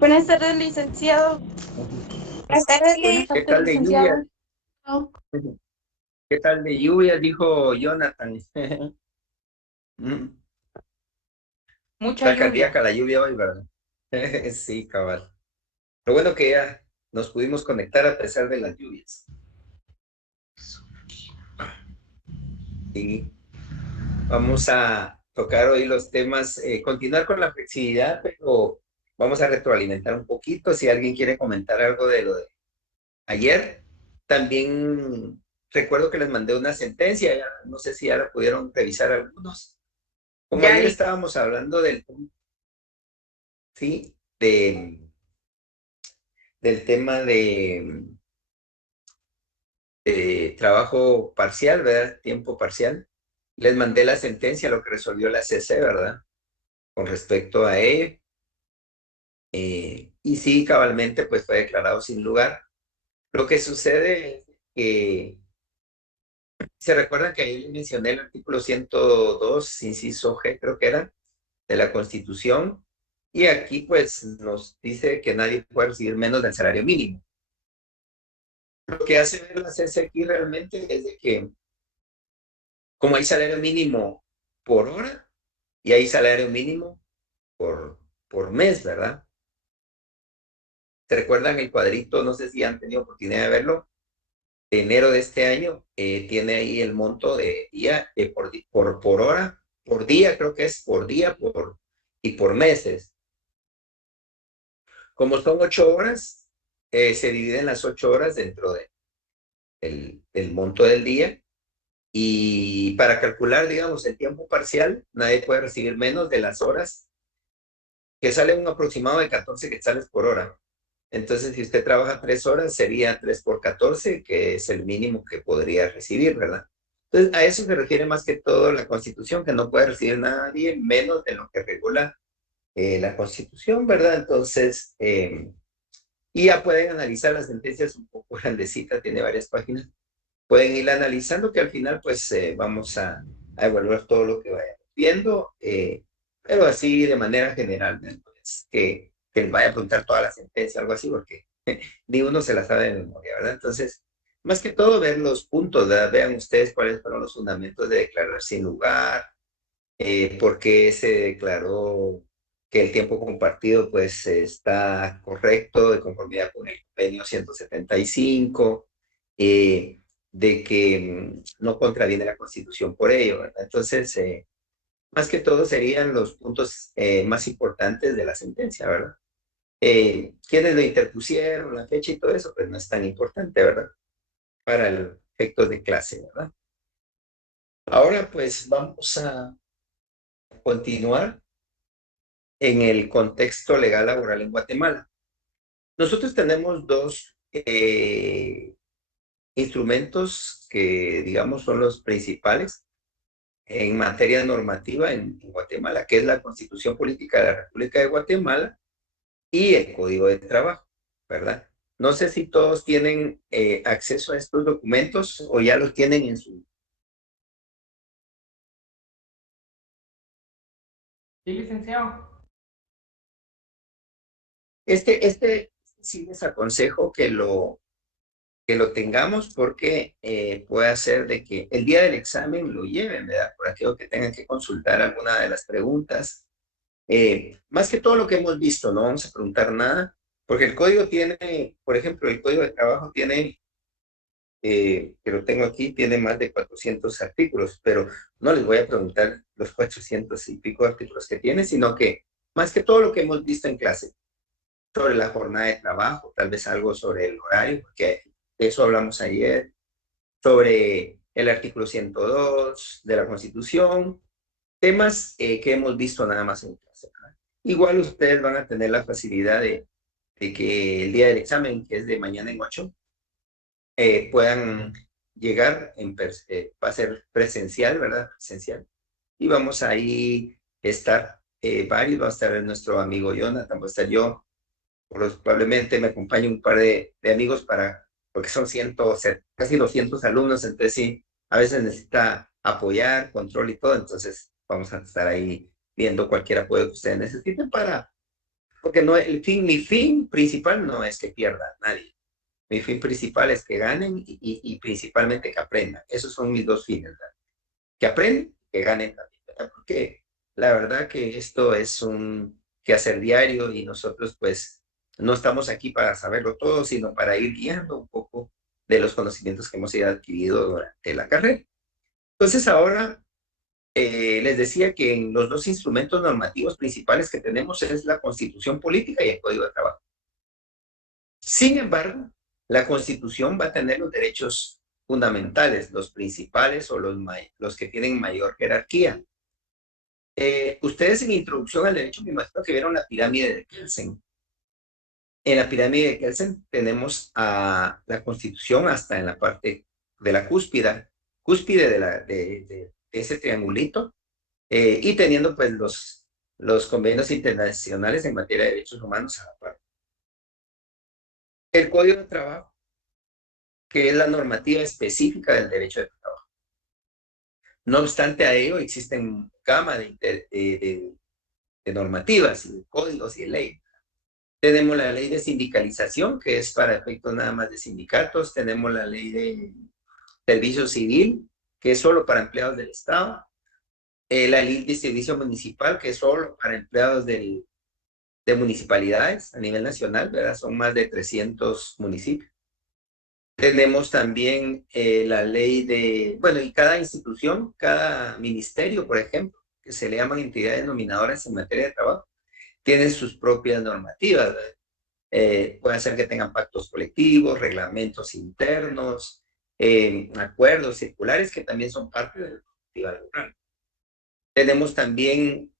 Buenas tardes, licenciado. Buenas tardes, Buenas Liz. ¿Qué tardes, tal de lluvia? licenciado. ¿Qué tal de lluvia? Dijo Jonathan. Mm, Mucha Está lluvia. cardíaca la lluvia hoy, ¿verdad? Sí, cabal. Lo bueno que ya nos pudimos conectar a pesar de las lluvias. Sí, vamos a tocar hoy los temas, continuar con la flexibilidad, pero vamos a retroalimentar un poquito. Si alguien quiere comentar algo de lo de ayer, también recuerdo que les mandé una sentencia, no sé si ya la pudieron revisar algunos. Como Ya, ayer Liz. estábamos hablando sí, del tema de trabajo parcial, ¿verdad? Tiempo parcial. Les mandé la sentencia, lo que resolvió la CC, ¿verdad? Con respecto a ello. Y sí, cabalmente, pues fue declarado sin lugar. Lo que sucede es que se recuerdan que ahí mencioné el artículo 102, inciso G, creo que era, de la Constitución. Y aquí, pues, nos dice que nadie puede recibir menos del salario mínimo. Lo que hace ver la CC aquí realmente es de que como hay salario mínimo por hora y hay salario mínimo por, por mes, ¿verdad? ¿Se recuerdan el cuadrito? No sé si han tenido oportunidad de verlo. De enero de este año tiene ahí el monto de día por hora, por día, creo que es por día y por meses. Como son 8 horas, se dividen las 8 horas dentro del monto del día. Y para calcular, digamos, el tiempo parcial, nadie puede recibir menos de las horas, que sale un aproximado de 14 quetzales por hora. Entonces, si usted trabaja 3 horas, sería 3 por 14, que es el mínimo que podría recibir, ¿verdad? Entonces, a eso se refiere más que todo la Constitución, que no puede recibir nadie menos de lo que regula la Constitución, ¿verdad? Entonces, y ya pueden analizar las sentencias un poco grandecita, tiene varias páginas. Pueden ir analizando que al final pues vamos a evaluar todo lo que vayamos viendo, pero así de manera general, ¿no? Pues, que vaya a apuntar toda la sentencia, algo así, porque ni uno se la sabe de memoria, ¿verdad? Entonces, más que todo ver los puntos, ¿verdad? Vean ustedes cuáles fueron los fundamentos de declarar sin lugar, por qué se declaró que el tiempo compartido pues está correcto de conformidad con el convenio 175, de que no contraviene la Constitución por ello, ¿verdad? Entonces, más que todo serían los puntos más importantes de la sentencia, ¿verdad? Quiénes lo interpusieron, la fecha y todo eso, pues no es tan importante, ¿verdad? Para el efectos de clase, ¿verdad? Ahora pues vamos a continuar en el contexto legal laboral en Guatemala. Nosotros tenemos dos instrumentos que, digamos, son los principales en materia normativa en Guatemala, que es la Constitución Política de la República de Guatemala y el Código de Trabajo, ¿verdad? No sé si todos tienen acceso a estos documentos o ya los tienen en su... Sí, licenciado. Sí les aconsejo que lo tengamos porque puede hacer de que el día del examen lo lleven, ¿verdad? Por aquello que tengan que consultar alguna de las preguntas. Más que todo lo que hemos visto, no vamos a preguntar nada, porque el código tiene, por ejemplo, el código de trabajo tiene, que lo tengo aquí, tiene más de 400 artículos, pero no les voy a preguntar los 400 y pico artículos que tiene, sino que más que todo lo que hemos visto en clase, sobre la jornada de trabajo, tal vez algo sobre el horario, porque de eso hablamos ayer, sobre el artículo 102 de la Constitución, temas que hemos visto nada más en clase, ¿verdad? Igual ustedes van a tener la facilidad de que el día del examen, que es de mañana en 8, puedan llegar, va a ser presencial, ¿verdad? Presencial. Y vamos ahí a estar varios, va a estar nuestro amigo Jonathan, va a estar yo, probablemente me acompañe un par de amigos porque son casi 200 alumnos, entonces sí, a veces necesita apoyar, control y todo, entonces vamos a estar ahí viendo cualquier apoyo que ustedes necesiten porque no, mi fin principal no es que pierda a nadie. Mi fin principal es que ganen y principalmente que aprendan. Esos son mis dos fines, ¿verdad? Que aprendan, que ganen también, ¿verdad? Porque la verdad que esto es un quehacer diario y nosotros pues no estamos aquí para saberlo todo, sino para ir guiando un poco de los conocimientos que hemos ido adquirido durante la carrera. Entonces ahora les decía que en los dos instrumentos normativos principales que tenemos es la Constitución Política y el Código de Trabajo. Sin embargo, la Constitución va a tener los derechos fundamentales, los principales o los que tienen mayor jerarquía. Ustedes en Introducción al Derecho me imagino que vieron la pirámide de Kelsen. En la pirámide de Kelsen tenemos a la Constitución hasta en la parte de la cúspide de ese triangulito, y teniendo pues los convenios internacionales en materia de derechos humanos a la par. El Código de Trabajo, que es la normativa específica del derecho de trabajo. No obstante a ello, existen gama de normativas, y de códigos y de ley. Tenemos la ley de sindicalización, que es para efectos nada más de sindicatos. Tenemos la ley de servicio civil, que es solo para empleados del Estado. La ley de servicio municipal, que es solo para empleados de municipalidades a nivel nacional, ¿verdad? Son más de 300 municipios. Tenemos también la ley de, bueno, y cada institución, cada ministerio, por ejemplo, que se le llaman entidades nominadoras en materia de trabajo, tiene sus propias normativas. Puede ser que tengan pactos colectivos, reglamentos internos, acuerdos circulares que también son parte de la normativa laboral. Tenemos también,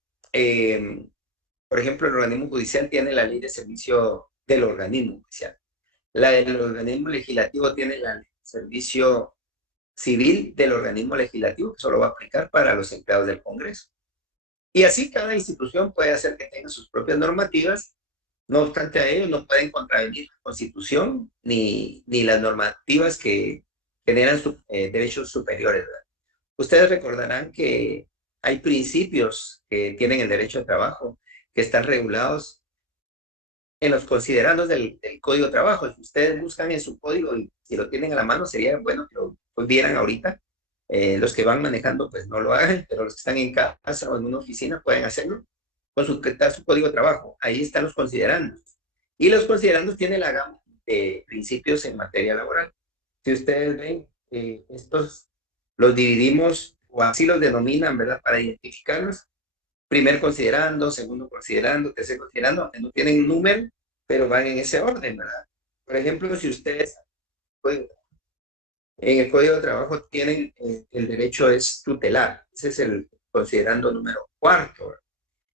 por ejemplo, el organismo judicial tiene la ley de servicio del organismo judicial. La del organismo legislativo tiene la ley de servicio civil del organismo legislativo, que solo va a aplicar para los empleados del Congreso. Y así cada institución puede hacer que tenga sus propias normativas. No obstante a ello, no pueden contravenir la Constitución ni las normativas que generan derechos superiores, ¿verdad? Ustedes recordarán que hay principios que tienen el derecho de trabajo que están regulados en los considerandos del Código de Trabajo. Si ustedes buscan en su código y si lo tienen a la mano, sería bueno que lo vieran ahorita. Los que van manejando, pues no lo hagan, pero los que están en casa o en una oficina pueden hacerlo. Consultar su código de trabajo. Ahí están los considerandos. Y los considerandos tienen la gama de principios en materia laboral. Si ustedes ven, estos los dividimos o así los denominan, ¿verdad? Para identificarlos. Primer considerando, segundo considerando, tercer considerando, aunque no tienen número, pero van en ese orden, ¿verdad? Por ejemplo, si ustedes en el Código de Trabajo tienen el derecho es tutelar, ese es el considerando número cuarto, ¿verdad?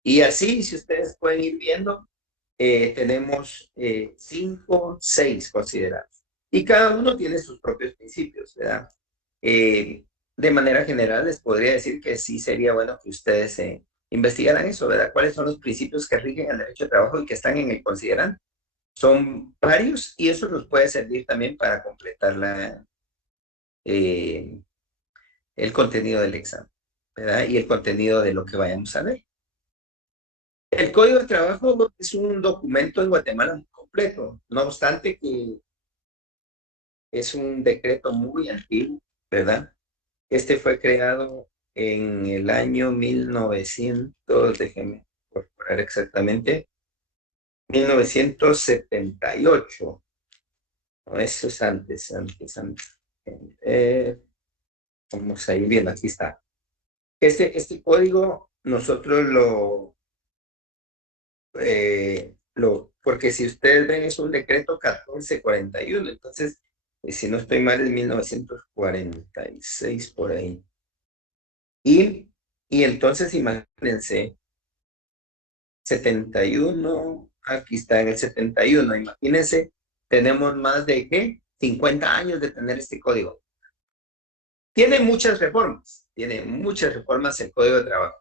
Y así, si ustedes pueden ir viendo, tenemos 5, 6 considerados. Y cada uno tiene sus propios principios, ¿verdad? De manera general, les podría decir que sí sería bueno que ustedes investigaran eso, ¿verdad? ¿Cuáles son los principios que rigen el derecho de trabajo y que están en el considerando? Son varios y eso nos puede servir también para completar eh, el contenido del examen, ¿verdad? Y el contenido de lo que vayamos a ver. El Código de Trabajo es un documento en Guatemala muy completo, no obstante que es un decreto muy antiguo, ¿verdad? Este fue creado en el año 1900, déjenme incorporar exactamente, 1978. No, eso es antes. Vamos a ir viendo, aquí está. Este código nosotros porque si ustedes ven es un decreto 1441, entonces, si no estoy mal, es 1946 por ahí. Y entonces imagínense, 71, aquí está en el 71, imagínense, tenemos más de, ¿qué? 50 años de tener este código. Tiene muchas reformas el Código de Trabajo,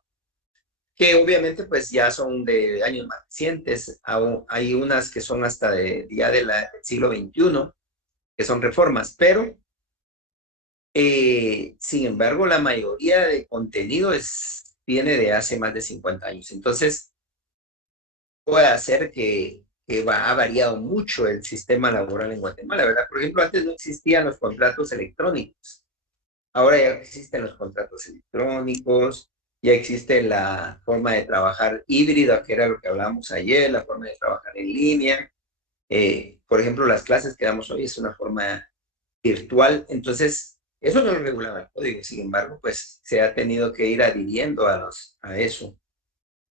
que obviamente pues ya son de años más recientes. Hay unas que son hasta ya del siglo XXI, que son reformas, pero sin embargo la mayoría de contenido viene de hace más de 50 años. Entonces, puede hacer ha variado mucho el sistema laboral en Guatemala, ¿verdad? Por ejemplo, antes no existían los contratos electrónicos. Ahora ya existen los contratos electrónicos, ya existe la forma de trabajar híbrida, que era lo que hablábamos ayer, la forma de trabajar en línea. Por ejemplo, las clases que damos hoy es una forma virtual. Entonces, eso no lo regulaba el código. Sin embargo, pues se ha tenido que ir adhiriendo a eso.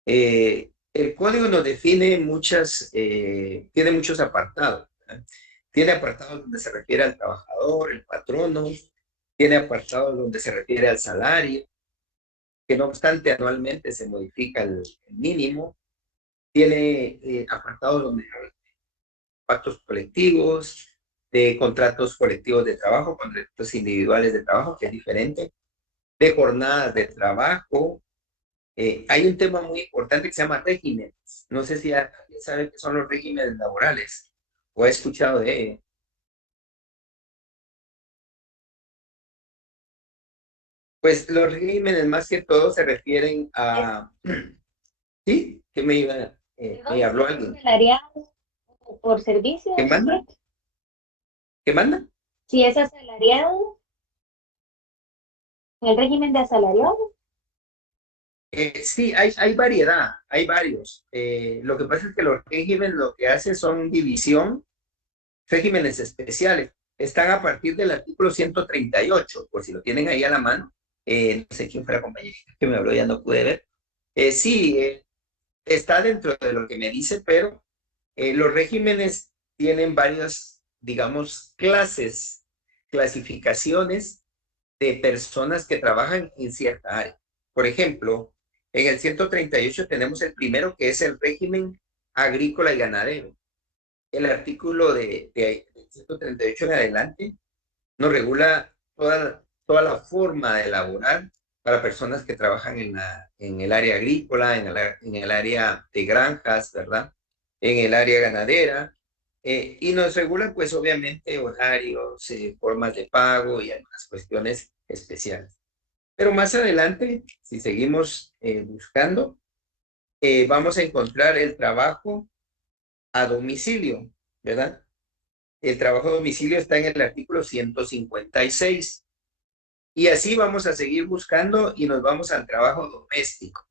El código nos define tiene muchos apartados, ¿verdad? Tiene apartados donde se refiere al trabajador, el patrono, tiene apartados donde se refiere al salario, que no obstante anualmente se modifica el mínimo, tiene apartados donde hay pactos colectivos, de contratos colectivos de trabajo, contratos individuales de trabajo, que es diferente, de jornadas de trabajo. Hay un tema muy importante que se llama regímenes. No sé si alguien sabe qué son los regímenes laborales o ha escuchado de ellos. Pues los regímenes más que todo se refieren a... ¿Sí? ¿Qué me Perdón, si habló es alguien? asalariado por ¿Qué servicios, manda? ¿cierto? ¿Qué manda? Si es asalariado, el régimen de asalariado. Sí, hay variedad, hay varios. Lo que pasa es que los regímenes lo que hacen son división, regímenes especiales. Están a partir del artículo 138, por si lo tienen ahí a la mano. No sé quién fue la compañerita que me habló, ya no pude ver. Sí, está dentro de lo que me dice, pero los regímenes tienen varias, digamos, clasificaciones de personas que trabajan en cierta área. Por ejemplo, en el 138 tenemos el primero, que es el régimen agrícola y ganadero. El artículo de 138 en adelante nos regula toda la forma de elaborar para personas que trabajan en el área agrícola, en el área de granjas, ¿verdad? En el área ganadera. Y nos regula, pues, obviamente, horarios, formas de pago y algunas cuestiones especiales. Pero más adelante, si seguimos buscando, vamos a encontrar el trabajo a domicilio, ¿verdad? El trabajo a domicilio está en el artículo 156. Y así vamos a seguir buscando y nos vamos al trabajo doméstico.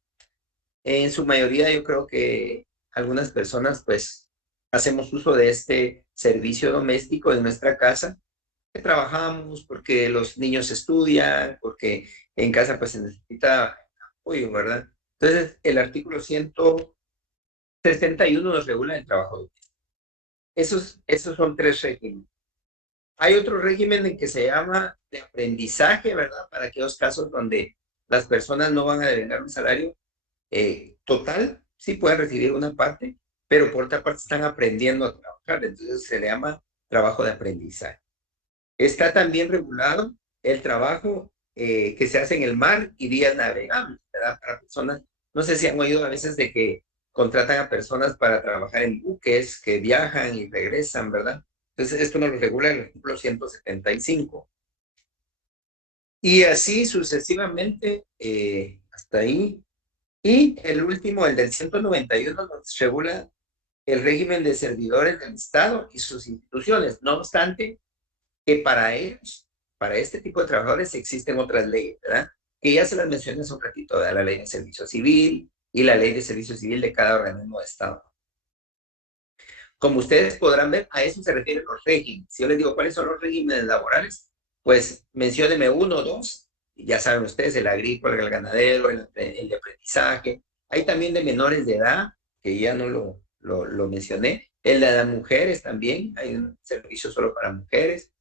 En su mayoría yo creo que algunas personas pues hacemos uso de este servicio doméstico en nuestra casa, que trabajamos porque los niños estudian, porque en casa pues se necesita apoyo, ¿verdad? Entonces el artículo 161 nos regula el trabajo doméstico. Esos son tres regímenes. Hay otro régimen en que se llama de aprendizaje, ¿verdad? Para aquellos casos donde las personas no van a devengar un salario total, sí pueden recibir una parte, pero por otra parte están aprendiendo a trabajar, entonces se le llama trabajo de aprendizaje. Está también regulado el trabajo que se hace en el mar y días navegables, ¿verdad? Para personas, no sé si han oído a veces de que contratan a personas para trabajar en buques que viajan y regresan, ¿verdad? Entonces esto nos lo regula el artículo 175. Y así sucesivamente, hasta ahí. Y el último, el del 191, nos regula el régimen de servidores del Estado y sus instituciones. No obstante, que para ellos, para este tipo de trabajadores, existen otras leyes, ¿verdad? Que ya se las mencioné hace un ratito, ¿verdad? La ley de servicio civil y la ley de servicio civil de cada organismo de Estado. Como ustedes podrán ver, a eso se refieren los regímenes. Si yo les digo cuáles son los regímenes laborales, pues menciónenme uno o dos, ya saben ustedes, el agrícola, el ganadero, el de aprendizaje. Hay también de menores de edad, que ya no lo mencioné. El de las mujeres también, hay un servicio solo para mujeres.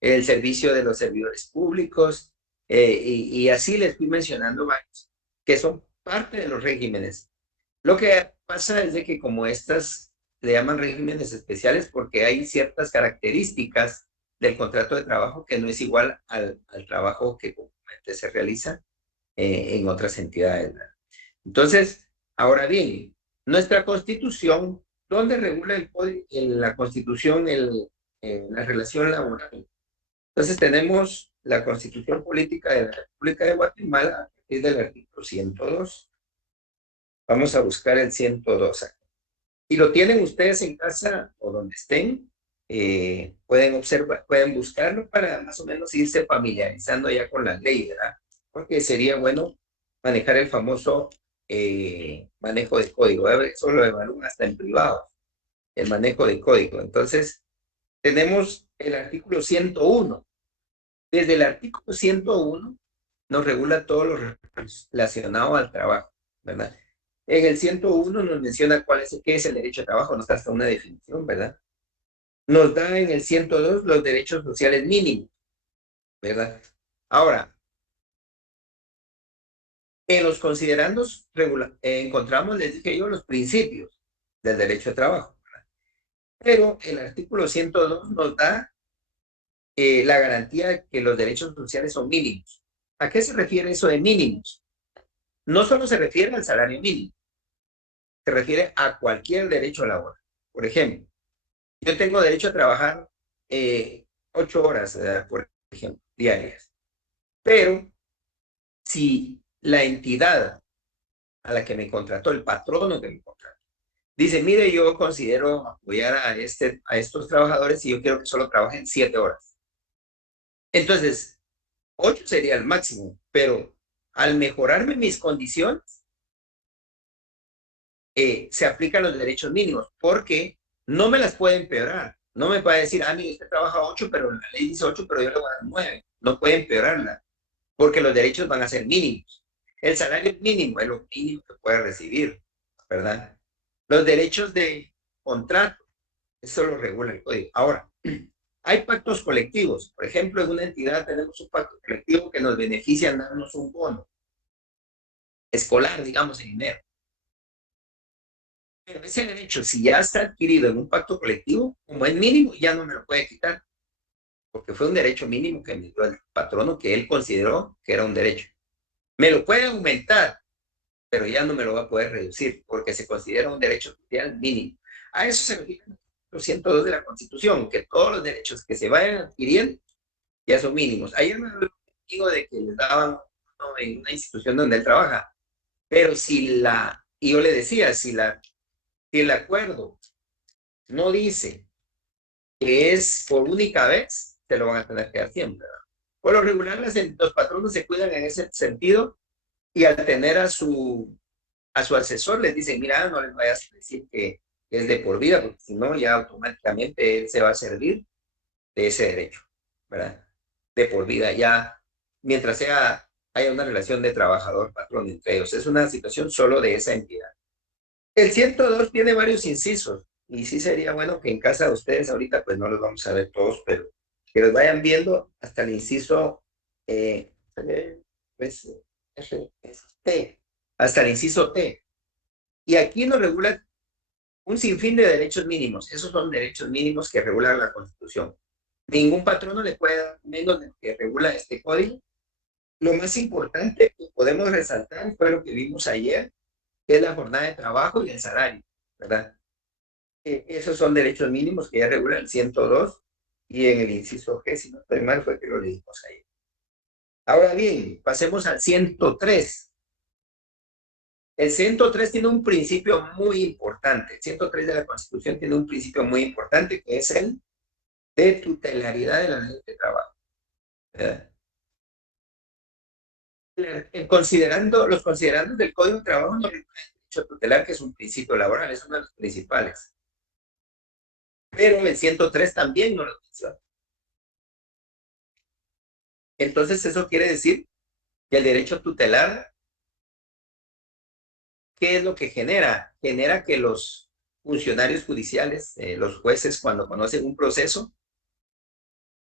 El servicio de los servidores públicos, y así les fui mencionando varios, que son parte de los regímenes. Lo que pasa es de que como estas le llaman regímenes especiales porque hay ciertas características del contrato de trabajo que no es igual al trabajo que comúnmente se realiza en otras entidades. Entonces, ahora bien, nuestra constitución, ¿dónde regula la constitución la relación laboral? Entonces tenemos la constitución política de la República de Guatemala, a partir del artículo 102. Vamos a buscar el 102 aquí. Si lo tienen ustedes en casa o donde estén, pueden observar, pueden buscarlo para más o menos irse familiarizando ya con la ley, ¿verdad? Porque sería bueno manejar el famoso manejo de código. Eso lo evalúan hasta en privado, el manejo de código. Entonces, tenemos el artículo 101. Desde el artículo 101 nos regula todo lo relacionado al trabajo, ¿verdad? En el 101 nos menciona qué es el derecho a trabajo, nos da hasta una definición, ¿verdad? Nos da en el 102 los derechos sociales mínimos, ¿verdad? Ahora, en los considerandos encontramos, les dije yo, los principios del derecho a trabajo, ¿verdad? Pero el artículo 102 nos da la garantía de que los derechos sociales son mínimos. ¿A qué se refiere eso de mínimos? No solo se refiere al salario mínimo, se refiere a cualquier derecho laboral. Por ejemplo, yo tengo derecho a trabajar 8 horas, por ejemplo, diarias. Pero si la entidad a la que me contrató, el patrono que me contrató, dice, mire, yo considero apoyar a estos trabajadores y yo quiero que solo trabajen 7 horas. Entonces, 8 sería el máximo, pero al mejorarme mis condiciones, se aplican los derechos mínimos, porque no me las puede empeorar. No me puede decir, mire, usted trabaja 8, pero la ley dice 8, pero yo le voy a dar 9. No puede empeorarla, porque los derechos van a ser mínimos. El salario mínimo es lo mínimo que puede recibir, ¿verdad? Los derechos de contrato, eso lo regula el código. Ahora, hay pactos colectivos. Por ejemplo, en una entidad tenemos un pacto colectivo que nos beneficia en darnos un bono escolar, digamos, en dinero. Pero ese derecho, si ya está adquirido en un pacto colectivo, como es mínimo, ya no me lo puede quitar, porque fue un derecho mínimo que me dio el patrono que él consideró que era un derecho. Me lo puede aumentar, pero ya no me lo va a poder reducir, porque se considera un derecho social mínimo. A eso se refiere el 102 de la Constitución, que todos los derechos que se vayan adquiriendo ya son mínimos. Ayer me digo de que le daban, ¿no?, en una institución donde él trabaja, pero y yo le decía, si el acuerdo no dice que es por única vez, te lo van a tener que dar siempre, ¿verdad? Por lo regular, los patronos se cuidan en ese sentido, y al tener a su asesor les dicen, mira, no les vayas a decir que es de por vida, porque si no, ya automáticamente él se va a servir de ese derecho, ¿verdad? De por vida, ya, mientras haya una relación de trabajador-patrón entre ellos. Es una situación solo de esa entidad. El 102 tiene varios incisos, y sí sería bueno que en casa de ustedes ahorita, pues no los vamos a ver todos, pero que los vayan viendo hasta el inciso, pues, T, hasta el inciso T. Y aquí nos regula un sinfín de derechos mínimos. Esos son derechos mínimos que regula la Constitución. Ningún patrono le puede dar menos de lo que regula este código. Lo más importante que podemos resaltar fue lo que vimos ayer, que es la jornada de trabajo y el salario, ¿verdad? Esos son derechos mínimos que ya regula el 102, y en el inciso G, si no estoy mal, fue que lo leímos ayer. Ahora bien, pasemos al 103. El 103 tiene un principio muy importante. El 103 de la Constitución tiene un principio muy importante, que es el de tutelaridad de la ley de trabajo, ¿verdad? Los considerandos del Código de Trabajo no regulan el derecho tutelar, que es un principio laboral, es uno de los principales. Pero el 103 también no lo menciona. Entonces, eso quiere decir que el derecho tutelar, ¿qué es lo que genera? Genera que los funcionarios judiciales, los jueces, cuando conocen un proceso,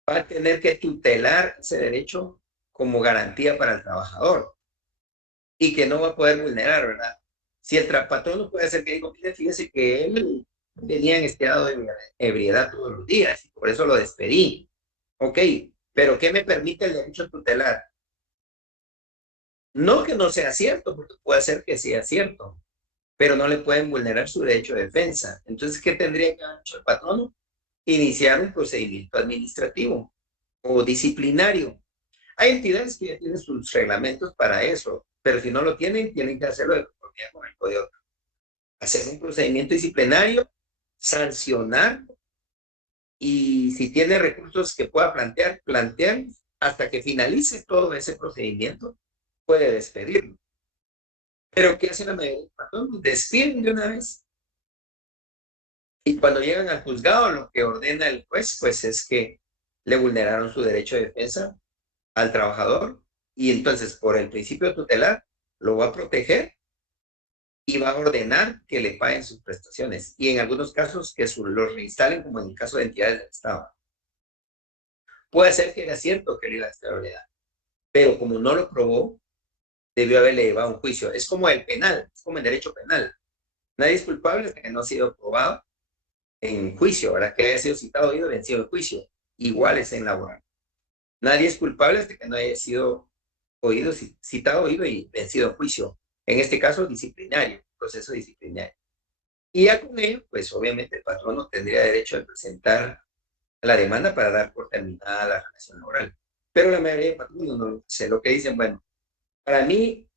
va a tener que tutelar ese derecho como garantía para el trabajador, y que no va a poder vulnerar, ¿verdad? Si el patrón no puede hacer que digo, fíjese que él venía en estado de ebriedad todos los días y por eso lo despedí. Ok, pero ¿qué me permite el derecho tutelar? No que no sea cierto, porque puede ser que sea cierto, pero no le pueden vulnerar su derecho de defensa. Entonces, ¿qué tendría que haber hecho el patrono? Iniciar un procedimiento administrativo o disciplinario. Hay entidades que ya tienen sus reglamentos para eso, pero si no lo tienen, tienen que hacerlo de conformidad con el código. hacer un procedimiento disciplinario, sancionar y si tiene recursos que pueda plantear hasta que finalice todo ese procedimiento, puede despedirlo. Pero ¿qué hace la mayoría de los patronos? Despiden de una vez. Y cuando llegan al juzgado, lo que ordena el juez, pues es que le vulneraron su derecho de defensa al trabajador y entonces por el principio tutelar lo va a proteger y va a ordenar que le paguen sus prestaciones y en algunos casos que los reinstalen como en el caso de entidades del Estado. Puede ser que era cierto que le iba a estabilidad, pero como no lo probó, debió haberle llevado a un juicio. Es como el penal, es como el derecho penal. Nadie es culpable hasta que no ha sido probado en juicio, ¿verdad? Que haya sido citado, oído, vencido en juicio. Igual es en laboral. Nadie es culpable hasta que no haya sido oído, citado, oído y vencido en juicio. En este caso, disciplinario, proceso disciplinario. Y ya con ello, pues obviamente el patrono tendría derecho a presentar la demanda para dar por terminada la relación laboral. Pero la mayoría de patronos no sé lo que dicen, bueno, para mí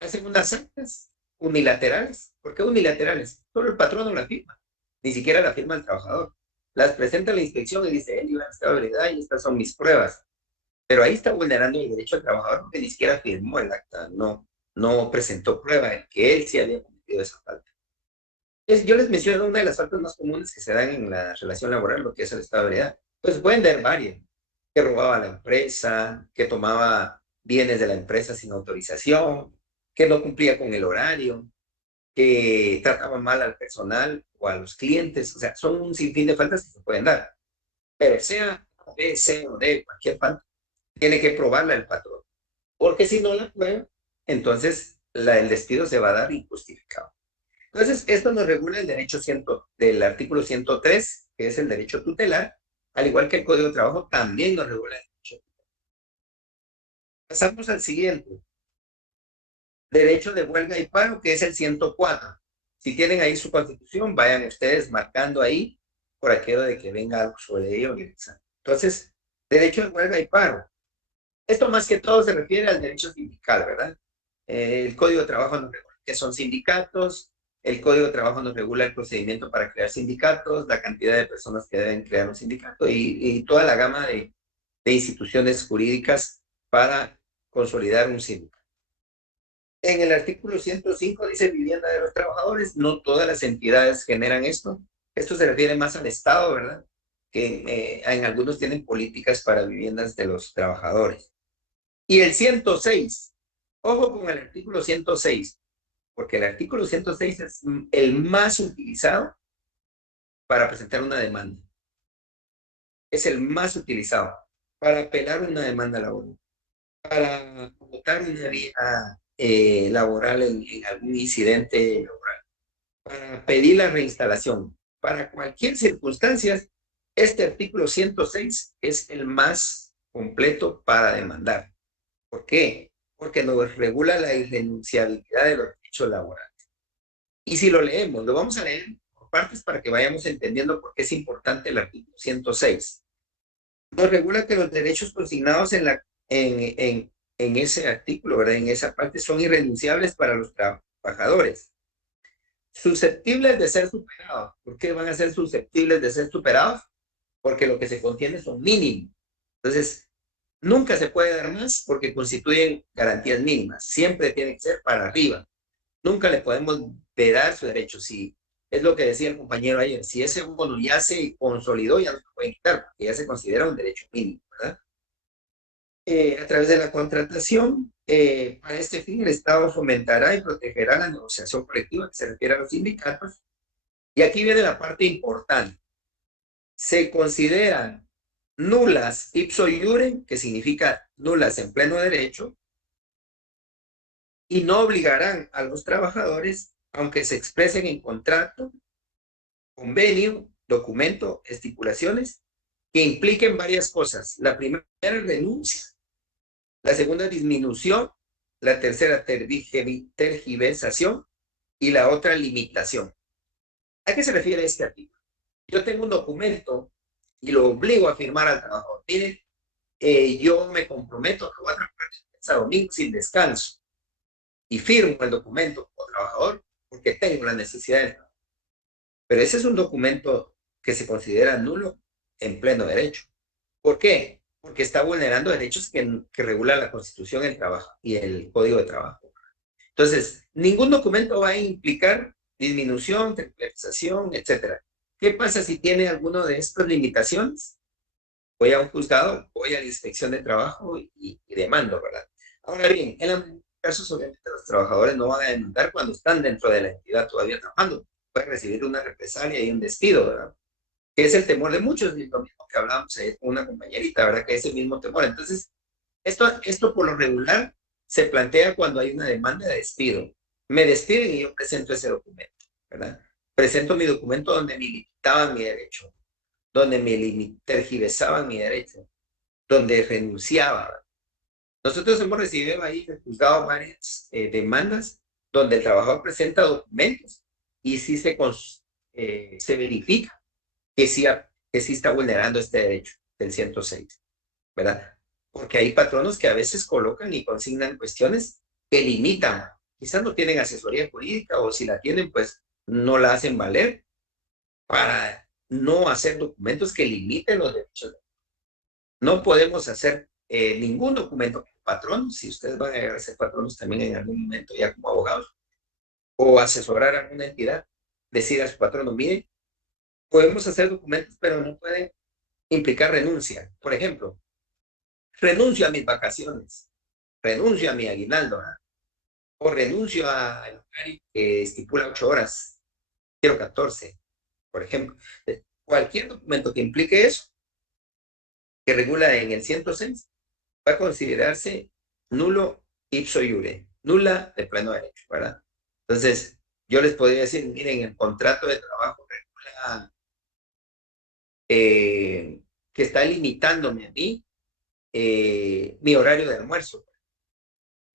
hacen unas actas unilaterales. ¿Por qué unilaterales? Solo el patrono la firma, ni siquiera la firma el trabajador. Las presenta a la inspección y dice, él iba a estabilidad y estas son mis pruebas. Pero ahí está vulnerando el derecho al trabajador porque ni siquiera firmó el acta, no presentó prueba de que él sí había cometido esa falta. Yo les menciono una de las faltas más comunes que se dan en la relación laboral, lo que es el estado de ebriedad. Pues pueden dar varias, que robaba a la empresa, que tomaba bienes de la empresa sin autorización, que no cumplía con el horario, que trataba mal al personal o a los clientes. O sea, son un sinfín de faltas que se pueden dar. Pero sea B, C o D, cualquier falta, tiene que probarla el patrón. Porque si no la prueba, entonces el despido se va a dar injustificado. Entonces, esto nos regula el derecho del artículo 103, que es el derecho tutelar, al igual que el Código de Trabajo también nos regula el derecho tutelar. Pasamos al siguiente. Derecho de huelga y paro, que es el 104. Si tienen ahí su constitución, vayan ustedes marcando ahí por aquello de que venga algo sobre ello. Entonces, derecho de huelga y paro. Esto más que todo se refiere al derecho sindical, ¿verdad? El Código de Trabajo nos regula que son sindicatos, el Código de Trabajo nos regula el procedimiento para crear sindicatos, la cantidad de personas que deben crear un sindicato y toda la gama de instituciones jurídicas para consolidar un sindicato. En el artículo 105 dice vivienda de los trabajadores, no todas las entidades generan esto. Esto se refiere más al Estado, ¿verdad? Que en algunos tienen políticas para viviendas de los trabajadores. Y el 106, ojo con el artículo 106, porque el artículo 106 es el más utilizado para presentar una demanda. Es el más utilizado para apelar una demanda laboral, para votar una vía laboral en algún incidente laboral, para pedir la reinstalación. Para cualquier circunstancia, este artículo 106 es el más completo para demandar. ¿Por qué? Porque nos regula la irrenunciabilidad de los derechos laborales. Y si lo leemos, lo vamos a leer por partes para que vayamos entendiendo por qué es importante el artículo 106. Nos regula que los derechos consignados en ese artículo, ¿verdad? En esa parte son irrenunciables para los trabajadores. Susceptibles de ser superados. ¿Por qué van a ser susceptibles de ser superados? Porque lo que se contiene son mínimos. Entonces, nunca se puede dar más porque constituyen garantías mínimas. Siempre tiene que ser para arriba. Nunca le podemos vedar su derecho. Si es lo que decía el compañero ayer, si ese bono ya se consolidó, ya no se puede quitar, porque ya se considera un derecho mínimo, ¿verdad? A través de la contratación, para este fin, el Estado fomentará y protegerá la negociación colectiva que se refiere a los sindicatos. Y aquí viene la parte importante. Se consideran nulas ipso iure, que significa nulas en pleno derecho, y no obligarán a los trabajadores, aunque se expresen en contrato, convenio, documento, estipulaciones, que impliquen varias cosas. La primera, renuncia. La segunda, disminución. La tercera, tergiversación. Y la otra, limitación. ¿A qué se refiere este artículo? Yo tengo un documento y lo obligo a firmar al trabajador. Miren, yo me comprometo que voy a trabajar hasta domingo sin descanso y firmo el documento como trabajador porque tengo la necesidad de trabajo. Pero ese es un documento que se considera nulo en pleno derecho. ¿Por qué? Porque está vulnerando derechos que regula la Constitución, el trabajo y el Código de Trabajo. Entonces, ningún documento va a implicar disminución, tergiversación, etcétera. ¿Qué pasa si tiene alguna de estas limitaciones? Voy a un juzgado, voy a la inspección de trabajo y demando, ¿verdad? Ahora bien, en los casos, obviamente, los trabajadores no van a demandar cuando están dentro de la entidad todavía trabajando. Pueden recibir una represalia y un despido, ¿verdad? Que es el temor de muchos, y lo mismo que hablábamos ayer con una compañerita, ¿verdad? Que es el mismo temor. Entonces, esto por lo regular se plantea cuando hay una demanda de despido. Me despiden y yo presento ese documento, ¿verdad? Presento mi documento donde me limitaban mi derecho, donde me tergiversaban mi derecho, donde renunciaba. Nosotros hemos recibido ahí en el juzgado varias demandas donde el trabajador presenta documentos y sí se verifica que sí está vulnerando este derecho del 106, ¿verdad? Porque hay patronos que a veces colocan y consignan cuestiones que limitan. Quizás no tienen asesoría jurídica o si la tienen, pues no la hacen valer para no hacer documentos que limiten los derechos. No podemos hacer ningún documento como patrón, si ustedes van a llegar a ser patronos también en algún momento ya como abogados, o asesorar a alguna entidad, decir a su patrono, mire, podemos hacer documentos, pero no pueden implicar renuncia. Por ejemplo, renuncio a mis vacaciones, renuncio a mi aguinaldo, ¿verdad? O renuncio al horario que estipula 8 horas, quiero 14, por ejemplo. Cualquier documento que implique eso, que regula en el 106, va a considerarse nulo ipso iure, nula de pleno derecho, ¿verdad? Entonces, yo les podría decir, miren, el contrato de trabajo regula que está limitándome a mí mi horario de almuerzo.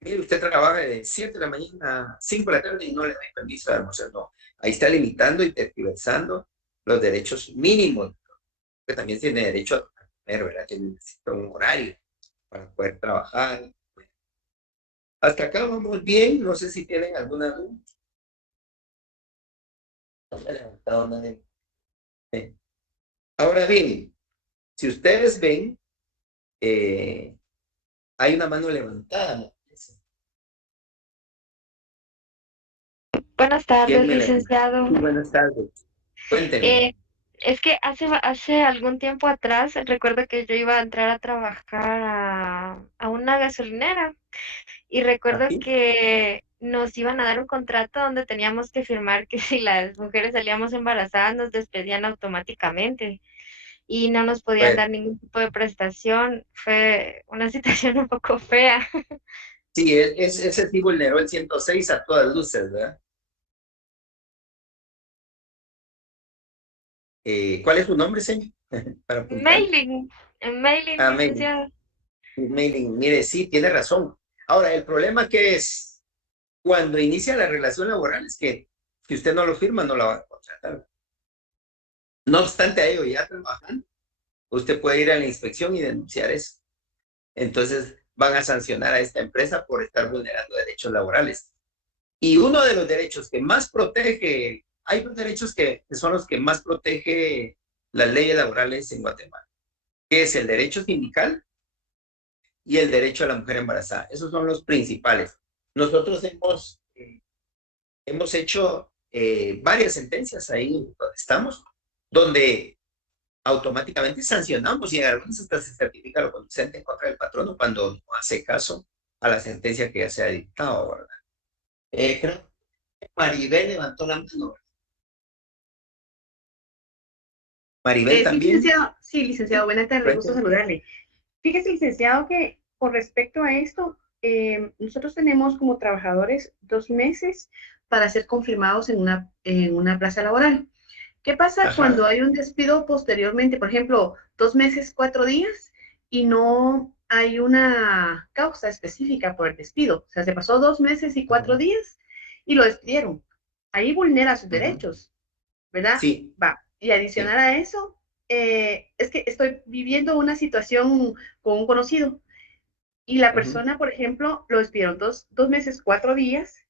Mire, usted trabaja de 7 de la mañana a 5 de la tarde y no le doy permiso de almorzar. No, ahí está limitando y tergiversando los derechos mínimos, que también tiene derecho a comer, ¿verdad? Que necesita un horario para poder trabajar. Hasta acá vamos bien, no sé si tienen alguna duda. No me ha levantado nadie. Ahora bien, si ustedes ven, hay una mano levantada, ¿no? Buenas ¿Quién tardes, me levantó? licenciado. Buenas tardes. Cuéntenme. Es que hace algún tiempo atrás recuerdo que yo iba a entrar a trabajar a una gasolinera y recuerdo Aquí. que nos iban a dar un contrato donde teníamos que firmar que si las mujeres salíamos embarazadas nos despedían automáticamente y no nos podían Pues, dar ningún tipo de prestación. Fue una situación un poco fea. sí, ese sí vulneró el 106 a todas luces, ¿verdad? ¿Cuál es su nombre, señor? Para apuntar. Mailing, Ah, mailing. licenciado. Mailing. Mire, sí, tiene razón. Ahora, el problema que es cuando inicia la relación laboral es que si usted no lo firma, no la va a contratar. No obstante a ello, ya trabajando, usted puede ir a la inspección y denunciar eso. Entonces, van a sancionar a esta empresa por estar vulnerando derechos laborales. Y uno de los derechos que más protege, hay dos derechos que son los que más protege las leyes laborales en Guatemala, que es el derecho sindical y el derecho a la mujer embarazada. Esos son los principales. Nosotros hemos hecho varias sentencias ahí donde estamos, donde automáticamente sancionamos y en algunos hasta se certifica lo conducente en contra del patrono cuando no hace caso a la sentencia que ya se ha dictado, ¿verdad? Creo que Maribel levantó la mano. Maribel Sí, también. licenciado. Sí, licenciado. Buenas tardes. Gusto Cuénteme. saludarle. Fíjese, licenciado, que con respecto a esto, nosotros tenemos como trabajadores 2 meses para ser confirmados en una plaza laboral. ¿Qué pasa cuando Ajá. hay un despido posteriormente? Por ejemplo, 2 meses, 4 días y no hay una causa específica por el despido. O sea, se pasó 2 meses y cuatro Ajá. días y lo despidieron. Ahí vulnera sus Ajá. derechos. ¿Verdad? Sí, Va. Y adicional sí. a eso, es que estoy viviendo una situación con un conocido y la Ujú. persona, por ejemplo, lo despidieron 2 meses, 4 días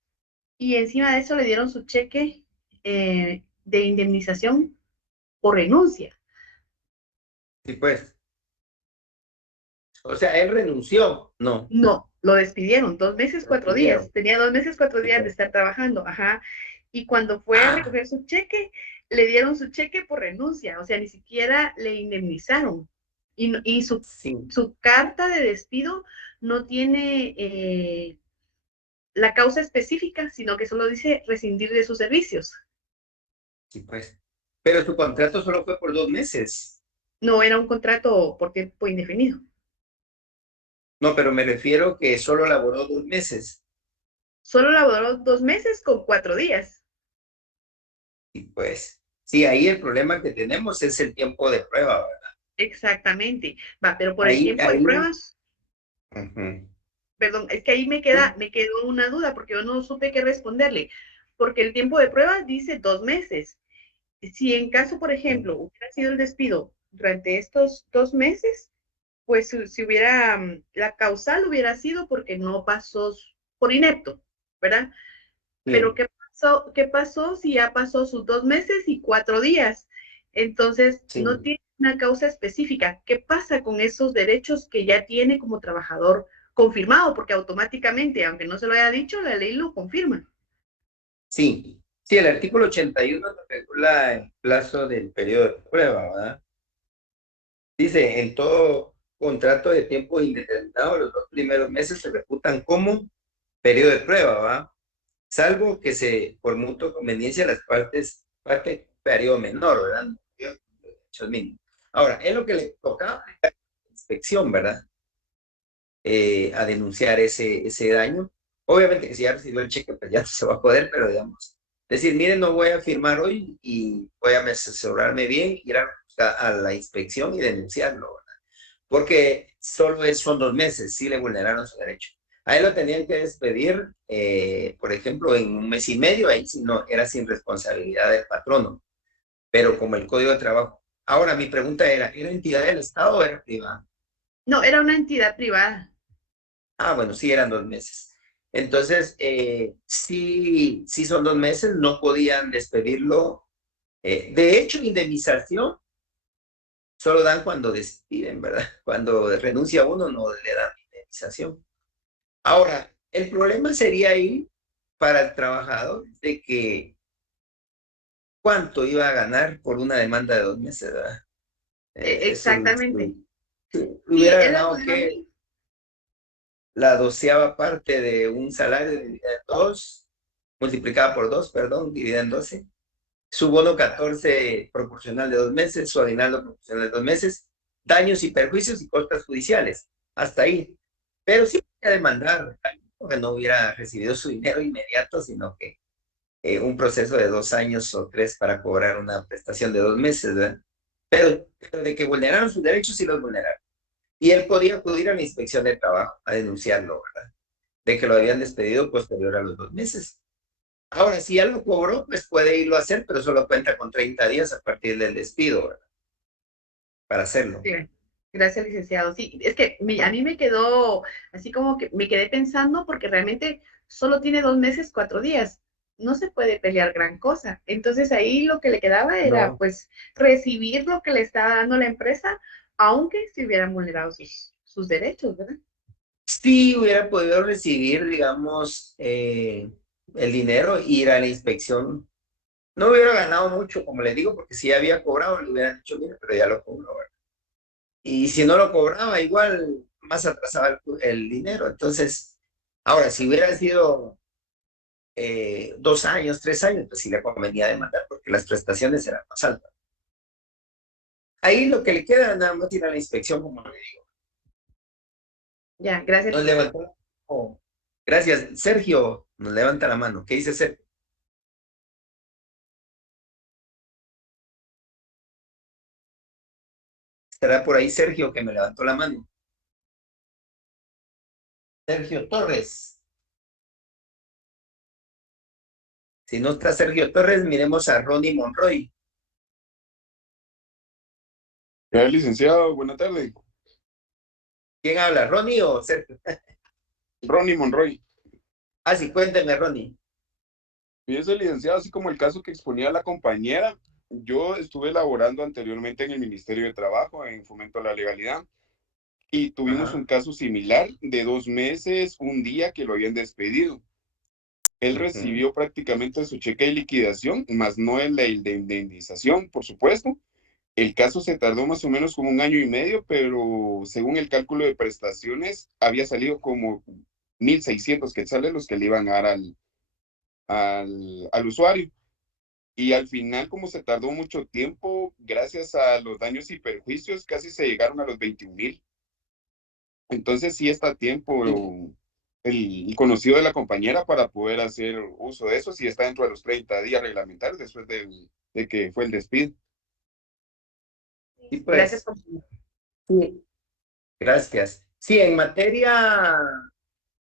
y encima de eso le dieron su cheque de indemnización por renuncia. Sí, pues. O sea, él renunció. No, No, lo despidieron, 2 meses, 4 días. despidieron. Tenía 2 meses, 4 Sí, días de pues. estar trabajando, ajá. Y cuando fue a Ah, recoger su cheque, le dieron su cheque por renuncia, o sea, ni siquiera le indemnizaron. Y sí, su carta de despido no tiene la causa específica, sino que solo dice rescindir de sus servicios. sí, pues. Pero su contrato solo fue por 2 meses. No era un contrato por tiempo indefinido. No, pero me refiero que solo laboró 2 meses. Solo laboró 2 meses con 4 días. Y pues, sí, ahí el problema que tenemos es el tiempo de prueba, ¿verdad? Exactamente. Va, pero por el Ahí, tiempo de ahí. pruebas, Ujú. perdón, es que ahí Sí, me quedó una duda porque yo no supe qué responderle, porque el tiempo de pruebas dice 2 meses. Si en caso, por ejemplo, hubiera sido el despido durante estos 2 meses, pues si hubiera, la causal hubiera sido porque no pasó por inepto, ¿verdad? Pero sí, qué pasó si ya pasó sus 2 meses y 4 días? Entonces, no sí. tiene una causa específica. ¿Qué pasa con esos derechos que ya tiene como trabajador confirmado? Porque automáticamente, aunque no se lo haya dicho, la ley lo confirma. Sí, sí, el artículo 81 regula el plazo del periodo de prueba, ¿verdad? Dice, en todo contrato de tiempo indeterminado, los 2 primeros meses se reputan como periodo de prueba, ¿va? Salvo que por mutua conveniencia, las parte periodo menor, ¿verdad? Derechos mínimos. Ahora, es lo que le tocaba a la inspección, ¿verdad? A denunciar ese daño. Obviamente que si ya recibió el cheque, pues ya no se va a poder, pero digamos, decir, miren, no voy a firmar hoy y voy a asesorarme bien, ir a la inspección y denunciarlo, ¿verdad? Porque son 2 meses, sí le vulneraron su derecho. A él lo tenían que despedir, por ejemplo, en 1 mes y medio, ahí si no, era sin responsabilidad del patrono, pero como el Código de Trabajo. Ahora, mi pregunta ¿era entidad del Estado o era privada? No, era una entidad privada. Ah, bueno, sí, eran 2 meses. Entonces, sí, sí son 2 meses, no podían despedirlo. De hecho, indemnización solo dan cuando despiden, ¿verdad? Cuando renuncia uno, no le dan indemnización. Ahora, el problema sería ahí para el trabajador de que cuánto iba a ganar por una demanda de 2 meses, ¿verdad? Eso Exactamente. Sí, hubiera es la ganado duda. que la 12ª parte de un salario dividida en dos, multiplicada por dos, perdón, dividida en 12. Su bono 14 proporcional de 2 meses, su aguinaldo proporcional de 2 meses, daños y perjuicios y costas judiciales. Hasta ahí. Pero sí podía demandar, que no hubiera recibido su dinero inmediato, sino que un proceso de 2 años o 3 para cobrar una prestación de 2 meses, ¿verdad? Pero de que vulneraron sus derechos, sí los vulneraron. Y él podía acudir a la inspección de trabajo a denunciarlo, ¿verdad? De que lo habían despedido posterior a los 2 meses. Ahora, si ya lo cobró, pues puede irlo a hacer, pero solo cuenta con 30 días a partir del despido, ¿verdad? Para hacerlo. Sí, gracias, licenciado. Sí, es que a mí me quedó así como que me quedé pensando porque realmente solo tiene 2 meses, 4 días. No se puede pelear gran cosa. Entonces ahí lo que le quedaba era No. pues recibir lo que le estaba dando la empresa, aunque se hubieran vulnerado sus derechos, ¿verdad? Sí hubiera podido recibir, digamos, el dinero, ir a la inspección. No hubiera ganado mucho, como les digo, porque si ya había cobrado, le hubieran dicho, mira, pero ya lo cobró, ¿verdad? Y si no lo cobraba, igual más atrasaba el dinero. Entonces, ahora, si hubiera sido 2 años, 3 años, pues sí le convenía demandar porque las prestaciones eran más altas. Ahí lo que le queda nada más ir a la inspección, como le digo. Ya, gracias, Nos licenciado. levantó. Oh, gracias. Sergio nos levanta la mano. ¿Qué dice Sergio? ¿Estará por ahí Sergio que me levantó la mano? Sergio Torres. Si no está Sergio Torres, miremos a Ronnie Monroy. Licenciado, buena tarde. ¿Quién habla, Ronnie o Sergio? Ronnie Monroy. Ah, sí, cuénteme, Ronnie. Fíjese, licenciado, así como el caso que exponía la compañera, yo estuve laborando anteriormente en el Ministerio de Trabajo, en Fomento a la Legalidad, y tuvimos un Ajá. caso similar de 2 meses, un día que lo habían despedido. Él Ujú. recibió prácticamente su cheque de liquidación, más no el de indemnización, por supuesto. El caso se tardó más o menos como 1 año y medio, pero según el cálculo de prestaciones, había salido como 1.600 quetzales los que le iban a dar al usuario. Y al final, como se tardó mucho tiempo, gracias a los daños y perjuicios, casi se llegaron a los 21.000. Entonces sí está a tiempo Sí, el conocido de la compañera para poder hacer uso de eso, si está dentro de los 30 días reglamentarios después de que fue el despido. sí, Gracias pues, por sí, gracias. Sí, en materia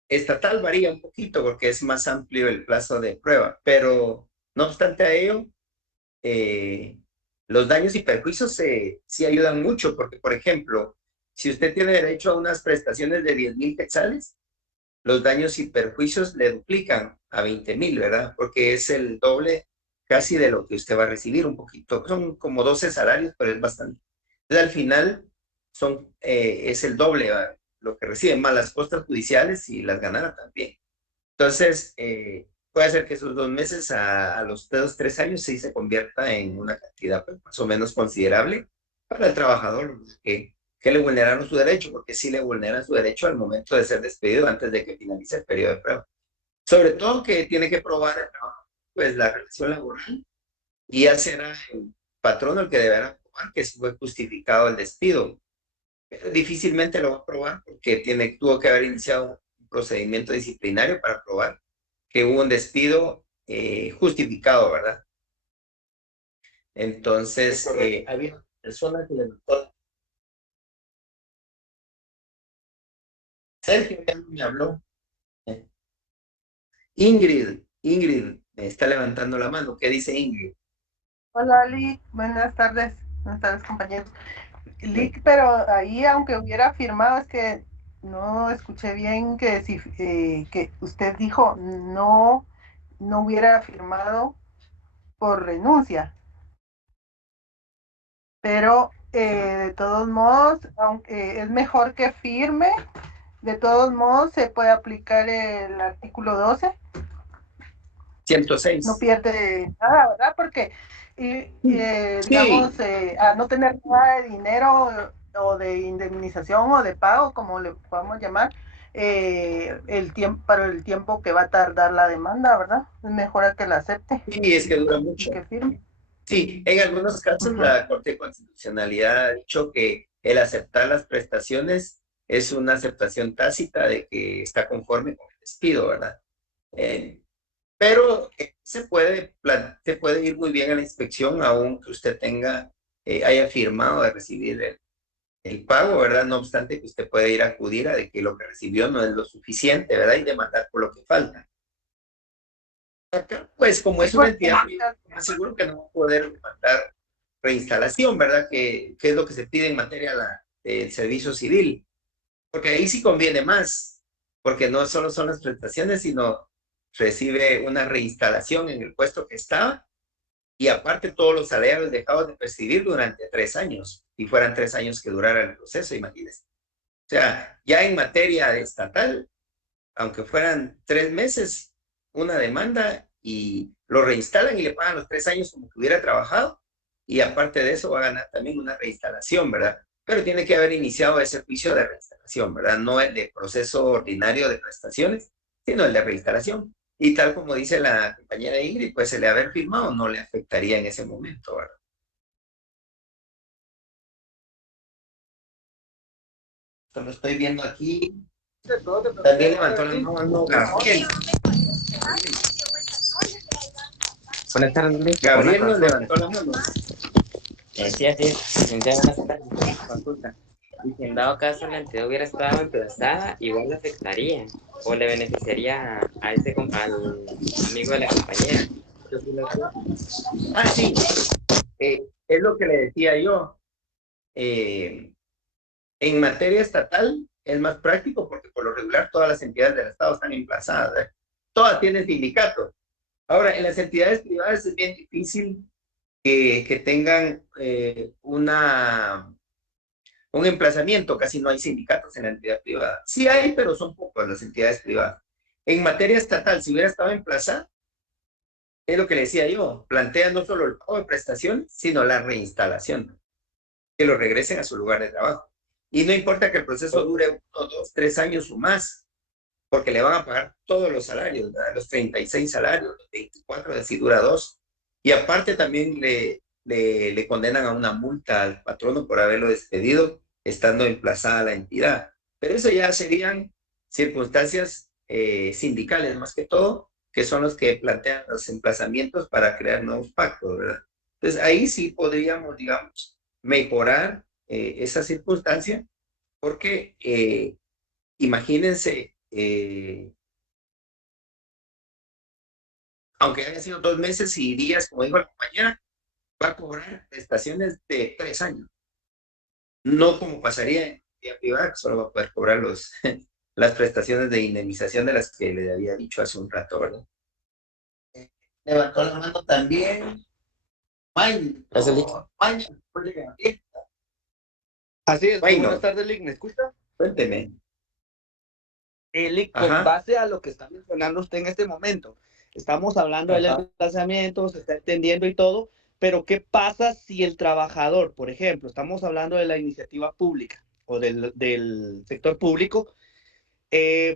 estatal varía un poquito porque es más amplio el plazo de prueba, pero no obstante a ello, eh, los daños y perjuicios sí ayudan mucho porque, por ejemplo, si usted tiene derecho a unas prestaciones de 10,000 quetzales, los daños y perjuicios le duplican a 20,000, ¿verdad? Porque es el doble casi de lo que usted va a recibir, un poquito. Son como 12 salarios, pero es bastante. Entonces, al final, es el doble, ¿verdad? Lo que reciben, más las costas judiciales y las ganadas también. Entonces, puede ser que esos 2 meses a los 2, 3 años sí se convierta en una cantidad pues, más o menos considerable para el trabajador que le vulneraron su derecho, porque sí le vulneran su derecho al momento de ser despedido antes de que finalice el periodo de prueba. Sobre todo que tiene que probar el trabajo, pues la relación laboral y ya será el patrón el que deberá probar que fue justificado el despido. Pero difícilmente lo va a probar porque tuvo que haber iniciado un procedimiento disciplinario para probar que hubo un despido justificado, ¿verdad? Es Entonces, correcto. había una persona que levantó. Sergio ya no me habló. Eh, Ingrid, me está levantando la mano. ¿Qué dice Ingrid? Hola, Lick. Buenas tardes, compañeros. Lick, pero ahí, aunque hubiera firmado, es que no escuché bien que si que usted dijo no hubiera firmado por renuncia, pero de todos modos, aunque es mejor que firme, de todos modos se puede aplicar el artículo 12. No 106. pierde nada, ¿verdad? Porque, Sí, digamos, a no tener nada de dinero o de indemnización o de pago, como le podemos llamar, el tiempo, para el tiempo que va a tardar la demanda, ¿verdad? Es mejor a que la acepte sí, es que dura y mucho. que firme. Sí, en algunos casos Ujú. la Corte de Constitucionalidad ha dicho que el aceptar las prestaciones es una aceptación tácita de que está conforme con el despido, ¿verdad? Eh, pero se puede ir muy bien a la inspección aun que usted haya firmado de recibir el pago, ¿verdad? No obstante que usted puede ir a acudir a de que lo que recibió no es lo suficiente, ¿verdad? Y demandar por lo que falta. Acá, pues como Sí, es una porque entidad privada, más seguro que no va a poder mandar reinstalación, ¿verdad? Que es lo que se pide en materia del servicio civil, porque ahí sí conviene más, porque no solo son las prestaciones, sino recibe una reinstalación en el puesto que estaba y aparte todos los salarios dejados de percibir durante 3 años, y fueran 3 años que durara el proceso, imagínense. O sea, ya en materia estatal, aunque fueran 3 meses, una demanda y lo reinstalan y le pagan los 3 años como que hubiera trabajado. Y aparte de eso va a ganar también una reinstalación, ¿verdad? Pero tiene que haber iniciado ese juicio de reinstalación, ¿verdad? No el de proceso ordinario de prestaciones, sino el de reinstalación. Y tal como dice la compañera Ingrid, pues el de haber firmado no le afectaría en ese momento, ¿verdad? Lo estoy viendo aquí. También levantó la mano Gabriel. Buenas tardes, una Gabriel nos consulta. levantó la mano. Sí, así es, licenciada, buenas tardes, una consulta. Y si en dado caso la entidad hubiera estado emplazada, igual le afectaría o le beneficiaría al amigo de la compañera. ¿Qué opina usted? Ah, sí, es lo que le decía yo. Eh, en materia estatal es más práctico porque por lo regular todas las entidades del Estado están emplazadas, ¿eh? Todas tienen sindicato. Ahora, en las entidades privadas es bien difícil que tengan un emplazamiento, casi no hay sindicatos en la entidad privada. Sí hay, pero son pocas las entidades privadas. En materia estatal, si hubiera estado emplazada, es lo que le decía yo, plantea no solo el pago de prestaciones, sino la reinstalación, que lo regresen a su lugar de trabajo. Y no importa que el proceso dure 1, 2, 3 años o más, porque le van a pagar todos los salarios, ¿verdad? Los 36 salarios, los 24, así dura 2. Y aparte también le condenan a una multa al patrono por haberlo despedido, estando emplazada la entidad. Pero eso ya serían circunstancias sindicales, más que todo, que son los que plantean los emplazamientos para crear nuevos pactos, ¿verdad? Entonces ahí sí podríamos, digamos, mejorar esa circunstancia, porque imagínense, aunque hayan sido 2 meses y días, como dijo la compañera, va a cobrar prestaciones de 3 años. No como pasaría en vía privada, que solo va a poder cobrar las prestaciones de indemnización de las que le había dicho hace un rato, ¿verdad? Levantó la mano también. Así es, muy Bueno, buenas tardes, Lick, ¿me escucha? cuénteme. Lick, con Ajá. base a lo que está mencionando usted en este momento, estamos hablando del Ajá. emplazamiento, se está entendiendo y todo, pero ¿qué pasa si el trabajador, por ejemplo, estamos hablando de la iniciativa pública o del sector público,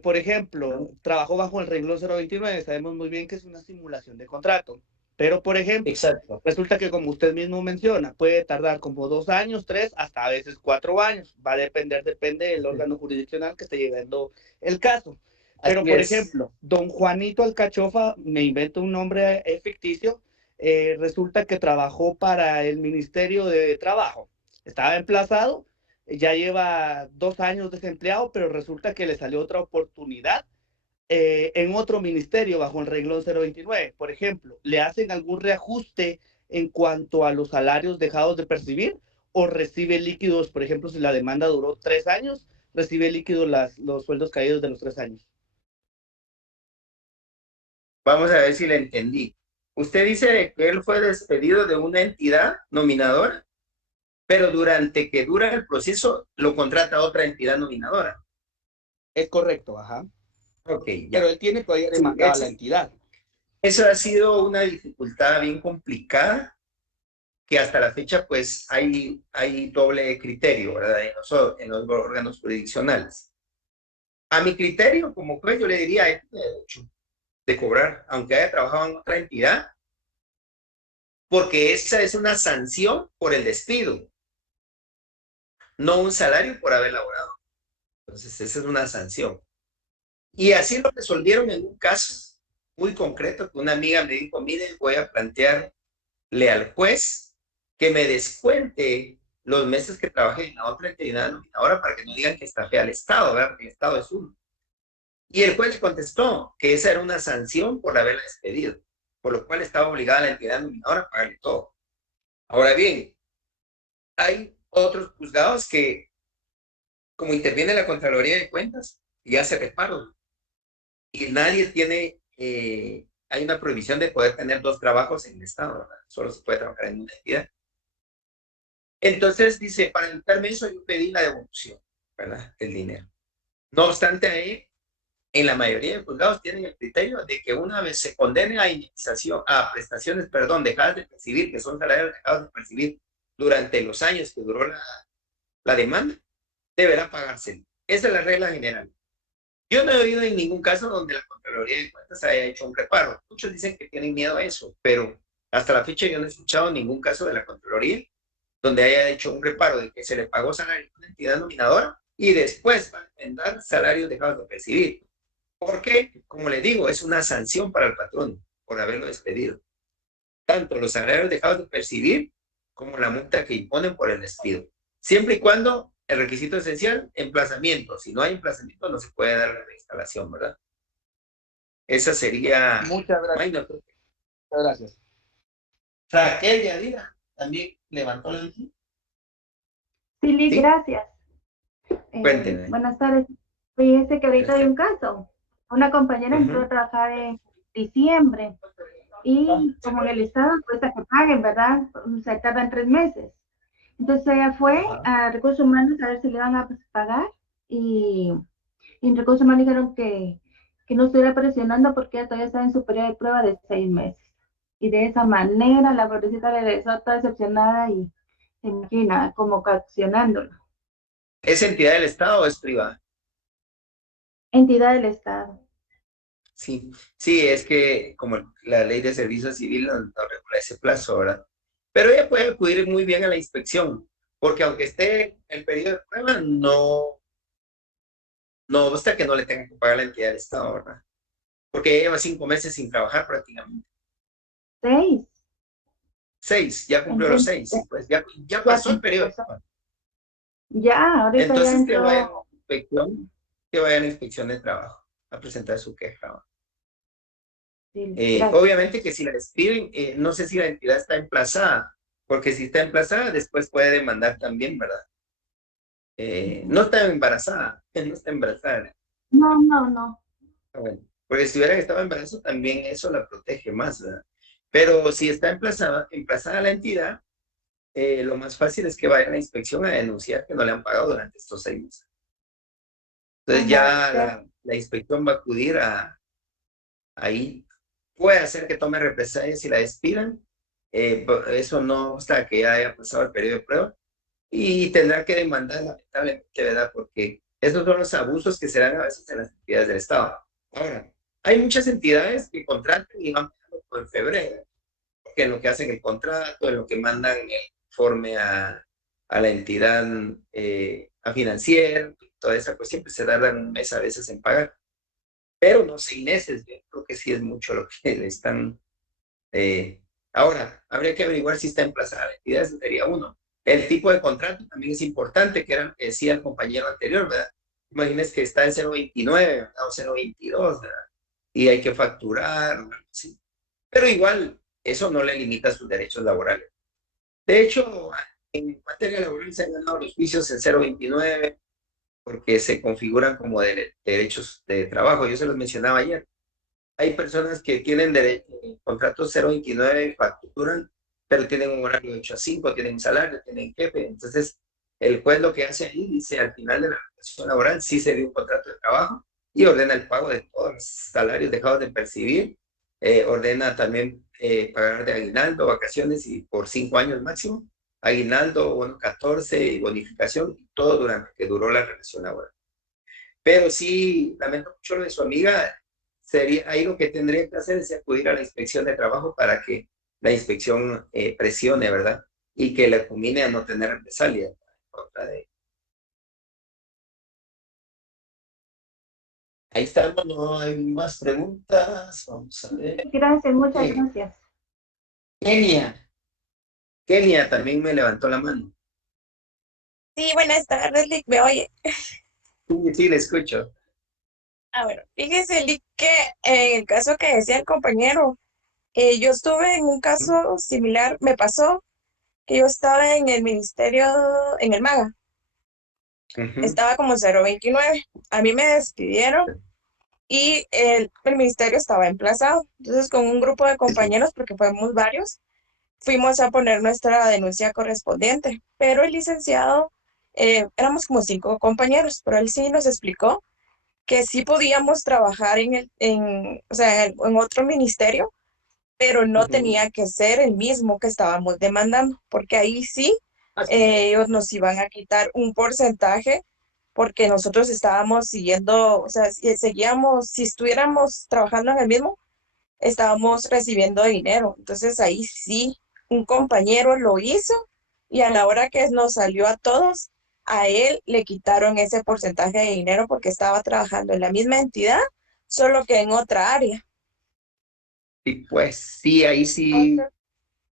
por ejemplo, trabajó bajo el renglón 029, sabemos muy bien que es una simulación de contrato, pero por ejemplo, Exacto. resulta que como usted mismo menciona, puede tardar como 2 años, 3, hasta a veces 4 años, va a depende del órgano jurisdiccional que esté llevando el caso. Pero Así por es. ejemplo, don Juanito Alcachofa, me invento un nombre ficticio, resulta que trabajó para el Ministerio de Trabajo, estaba emplazado, ya lleva 2 años desempleado, pero resulta que le salió otra oportunidad en otro ministerio bajo el renglón 029. Por ejemplo, ¿le hacen algún reajuste en cuanto a los salarios dejados de percibir o recibe líquidos? Por ejemplo, si la demanda duró 3 años, recibe líquidos los sueldos caídos de los 3 años. Vamos a ver si le entendí. Usted dice que él fue despedido de una entidad nominadora, pero durante que dura el proceso lo contrata otra entidad nominadora. Es correcto, ajá. Ok, ya. Pero él tiene todavía demandada a la entidad. Eso ha sido una dificultad bien complicada, que hasta la fecha pues hay doble criterio, ¿verdad? En los órganos jurisdiccionales. A mi criterio, como juez, yo le diría, hay derecho de cobrar, aunque haya trabajado en otra entidad, porque esa es una sanción por el despido, no un salario por haber laborado. Entonces, esa es una sanción. Y así lo resolvieron en un caso muy concreto, que una amiga me dijo, mire, voy a plantearle al juez que me descuente los meses que trabajé en la otra entidad nominadora para que no digan que estafé al Estado, ¿verdad? Porque el Estado es uno. Y el juez le contestó que esa era una sanción por haberla despedido, por lo cual estaba obligada la entidad nominadora a pagarle todo. Ahora bien, hay otros juzgados que, como interviene la Contraloría de Cuentas, y hace reparo. Y nadie tiene, hay una prohibición de poder tener 2 trabajos en el Estado, ¿verdad? Solo se puede trabajar en una entidad. Entonces dice, para evitarme eso yo pedí la devolución, ¿verdad? El dinero. No obstante, ahí, en la mayoría de juzgados tienen el criterio de que una vez se condene a indemnización, a prestaciones, perdón, dejadas de percibir, que son salarios dejados de percibir durante los años que duró la demanda, deberá pagarse. Esa es la regla general. Yo no he oído en ningún caso donde la Contraloría de Cuentas haya hecho un reparo. Muchos dicen que tienen miedo a eso, pero hasta la fecha yo no he escuchado ningún caso de la Contraloría donde haya hecho un reparo de que se le pagó salario a una entidad nominadora y después van a dar salarios dejados de percibir. Porque, como le digo, es una sanción para el patrón por haberlo despedido. Tanto los salarios dejados de percibir como la multa que imponen por el despido. Siempre y cuando el requisito esencial, emplazamiento. Si no hay emplazamiento, no se puede dar la reinstalación, ¿verdad? Esa sería... Muchas gracias. Muchas gracias. Raquel Yadira también levantó la mano. Sí, Lick, ¿Sí? gracias. Cuénteme. Buenas tardes. Fíjese que ahorita hay un caso. Una compañera entró a trabajar en diciembre y como en el Estado cuesta que paguen, ¿verdad? O sea, tardan 3 meses. Entonces ella fue Ajá. a Recursos Humanos a ver si le van a pagar y en Recursos Humanos dijeron que no estuviera presionando porque ella todavía estaba en su periodo de prueba de 6 meses. Y de esa manera la pobrecita regresó toda decepcionada y se imagina como coaccionándola. ¿Es entidad del Estado o es privada? Entidad del Estado. Sí, sí, es que como la ley de servicio civil no regula ese plazo, ¿verdad? Pero ella puede acudir muy bien a la inspección, porque aunque esté en el periodo de prueba, no obsta que no le tengan que pagar la entidad del Estado, ¿verdad? Porque ella lleva 5 meses sin trabajar prácticamente. 6. 6, ya cumplió los Entonces, 6, pues ya ya pasó el periodo de prueba. Ya, ahorita ya Entonces que vaya a la entró. inspección, que vaya a la inspección de trabajo a presentar su queja, ¿verdad? Sí, gracias. Obviamente que si la despiden, no sé si la entidad está emplazada, porque si está emplazada, después puede demandar también, ¿verdad? No está embarazada, no está embarazada. No, no, no. Bueno, porque si hubiera estado embarazada, también eso la protege más, ¿verdad? Pero si está emplazada la entidad, lo más fácil es que vaya a la inspección a denunciar que no le han pagado durante estos 6 meses. Entonces ya la inspección va a acudir ahí. Puede hacer que tome represalias si la despidan. Eso no hasta que ya haya pasado el periodo de prueba. Y tendrá que demandar, lamentablemente, ¿verdad? Porque esos son los abusos que se dan a veces en las entidades del Estado. Ahora, hay muchas entidades que contratan y van pagando por febrero, porque en lo que hacen el contrato, en lo que mandan el informe a la entidad, a financiera, toda esa cuestión, pues se tardan un mes a veces en pagar. Pero no 6 meses, yo creo que sí es mucho lo que le están. Ahora, habría que averiguar si está emplazada la entidad, ese sería uno. El tipo de contrato también es importante, que era lo que decía el compañero anterior, ¿verdad? Imagínense que está en 0.29 ¿verdad? O 0.22, ¿verdad? Y hay que facturar, ¿sí? Pero igual, eso no le limita sus derechos laborales. De hecho, en materia laboral se han ganado los juicios en 0.29 porque se configuran como derechos de trabajo. Yo se los mencionaba ayer. Hay personas que tienen contratos 0.29, facturan, pero tienen un horario de 8 a 5, tienen un salario, tienen jefe. Entonces, el juez lo que hace ahí dice, al final de la relación laboral, sí se dio un contrato de trabajo y ordena el pago de todos los salarios dejados de percibir, ordena también pagar de aguinaldo, vacaciones y por 5 años máximo, aguinaldo, bueno, 14 y bonificación, y todo durante que duró la relación laboral. Pero sí, lamento mucho lo de su amiga. Sería ahí lo que tendría que hacer es acudir a la inspección de trabajo para que la inspección presione, ¿verdad? Y que le combine a no tener represalia en contra de. Ahí estamos, no hay más preguntas. Vamos a ver. Gracias, muchas gracias. Kenia también me levantó la mano. Sí, buenas tardes, Lick, ¿me oye? Sí, le escucho. Bueno, fíjese, Lick, que en el caso que decía el compañero, yo estuve en un caso similar, me pasó que yo estaba en el ministerio, en el MAGA, estaba como 029, a mí me despidieron y el ministerio estaba emplazado, entonces con un grupo de compañeros, porque fuimos varios, fuimos a poner nuestra denuncia correspondiente, pero el licenciado, éramos como 5 compañeros, pero él sí nos explicó que sí podíamos trabajar o sea, en otro ministerio, pero no tenía que ser el mismo que estábamos demandando, porque ahí sí ellos nos iban a quitar un porcentaje porque nosotros estábamos siguiendo, o sea, seguíamos, si estuviéramos trabajando en el mismo, estábamos recibiendo dinero. Entonces ahí sí, un compañero lo hizo y a la hora que nos salió a todos, a él le quitaron ese porcentaje de dinero porque estaba trabajando en la misma entidad, solo que en otra área. Y pues sí, ahí sí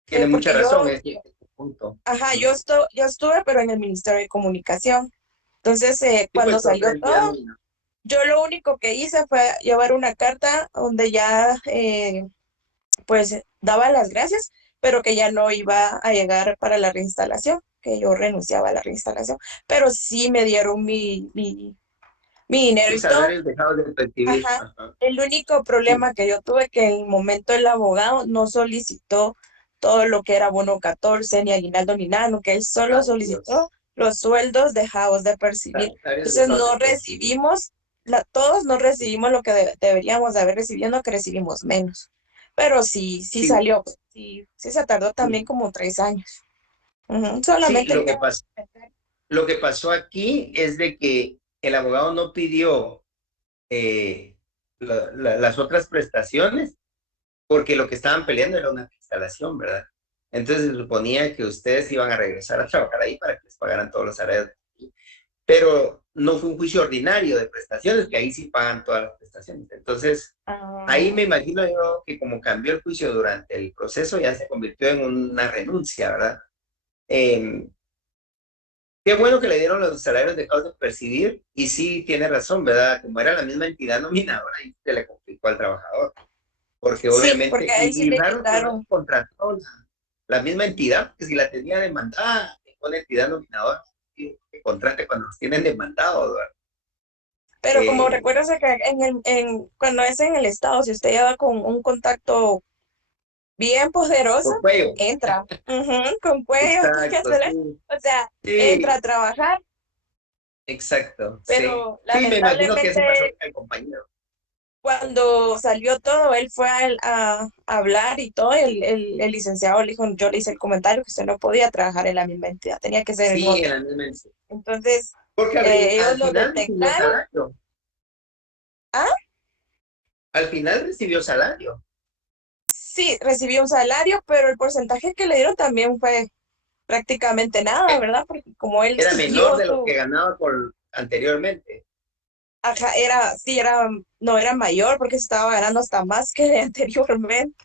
tiene mucha Porque razón. yo, Punto. ajá, yo estuve, pero en el Ministerio de Comunicación. Entonces, Sí, cuando pues salió todo, sorprendía. yo lo único que hice fue llevar una carta donde ya pues daba las gracias, pero que ya no iba a llegar para la reinstalación, que yo renunciaba a la reinstalación, pero sí me dieron mi dinero y todo. salarios dejados de percibir. Ajá. Ajá. El único problema que yo tuve que en el momento el abogado no solicitó todo lo que era bono 14, ni aguinaldo, ni nada, no, que él solo Ay, solicitó los sueldos dejados de percibir. Salarios Entonces dejados no de percibir. recibimos, todos no recibimos lo que deberíamos de haber recibido, no que recibimos menos. Pero sí Sí, salió, sí se tardó también sí. como 3 años. Ujú, Sí, solamente lo que pasó aquí es de que el abogado no pidió las otras prestaciones porque lo que estaban peleando era una instalación, ¿verdad? Entonces se suponía que ustedes iban a regresar a trabajar ahí para que les pagaran todos los salarios. Pero no fue un juicio ordinario de prestaciones, que ahí sí pagan todas las prestaciones. Entonces, ahí me imagino yo que como cambió el juicio durante el proceso, ya se convirtió en una renuncia, ¿verdad? Qué bueno que le dieron los salarios dejados de percibir, y sí tiene razón, ¿verdad? Como era la misma entidad nominadora, ahí se le complicó al trabajador, porque sí, obviamente, porque ahí sí y le raro que no quitaron. contrató la misma entidad, que si la tenía demandada, una entidad nominadora, que contrate cuando los tienen demandados, ¿verdad? Pero como recuérdese que cuando es en el estado, si usted lleva con un contacto bien poderoso, Con cuello. entra. Con cuello, Exacto, sí. o sea, Sí, entra a trabajar, exacto, pero sí. Sí, me imagino que eso pasó lamentablemente con el compañero. cuando salió todo, él fue a hablar y todo, el licenciado le dijo, yo le hice el comentario que usted no podía trabajar en la misma entidad, tenía que ser en Sí, en otra. la misma entidad. Entonces, Porque ellos al lo final recibió detectaron. salario. ¿Ah? Al final recibió salario. Sí, recibió un salario, pero el porcentaje que le dieron también fue prácticamente nada, ¿verdad? Porque como él Era menor siguió de lo que ganaba anteriormente. ajá, no era mayor porque estaba ganando hasta más que anteriormente.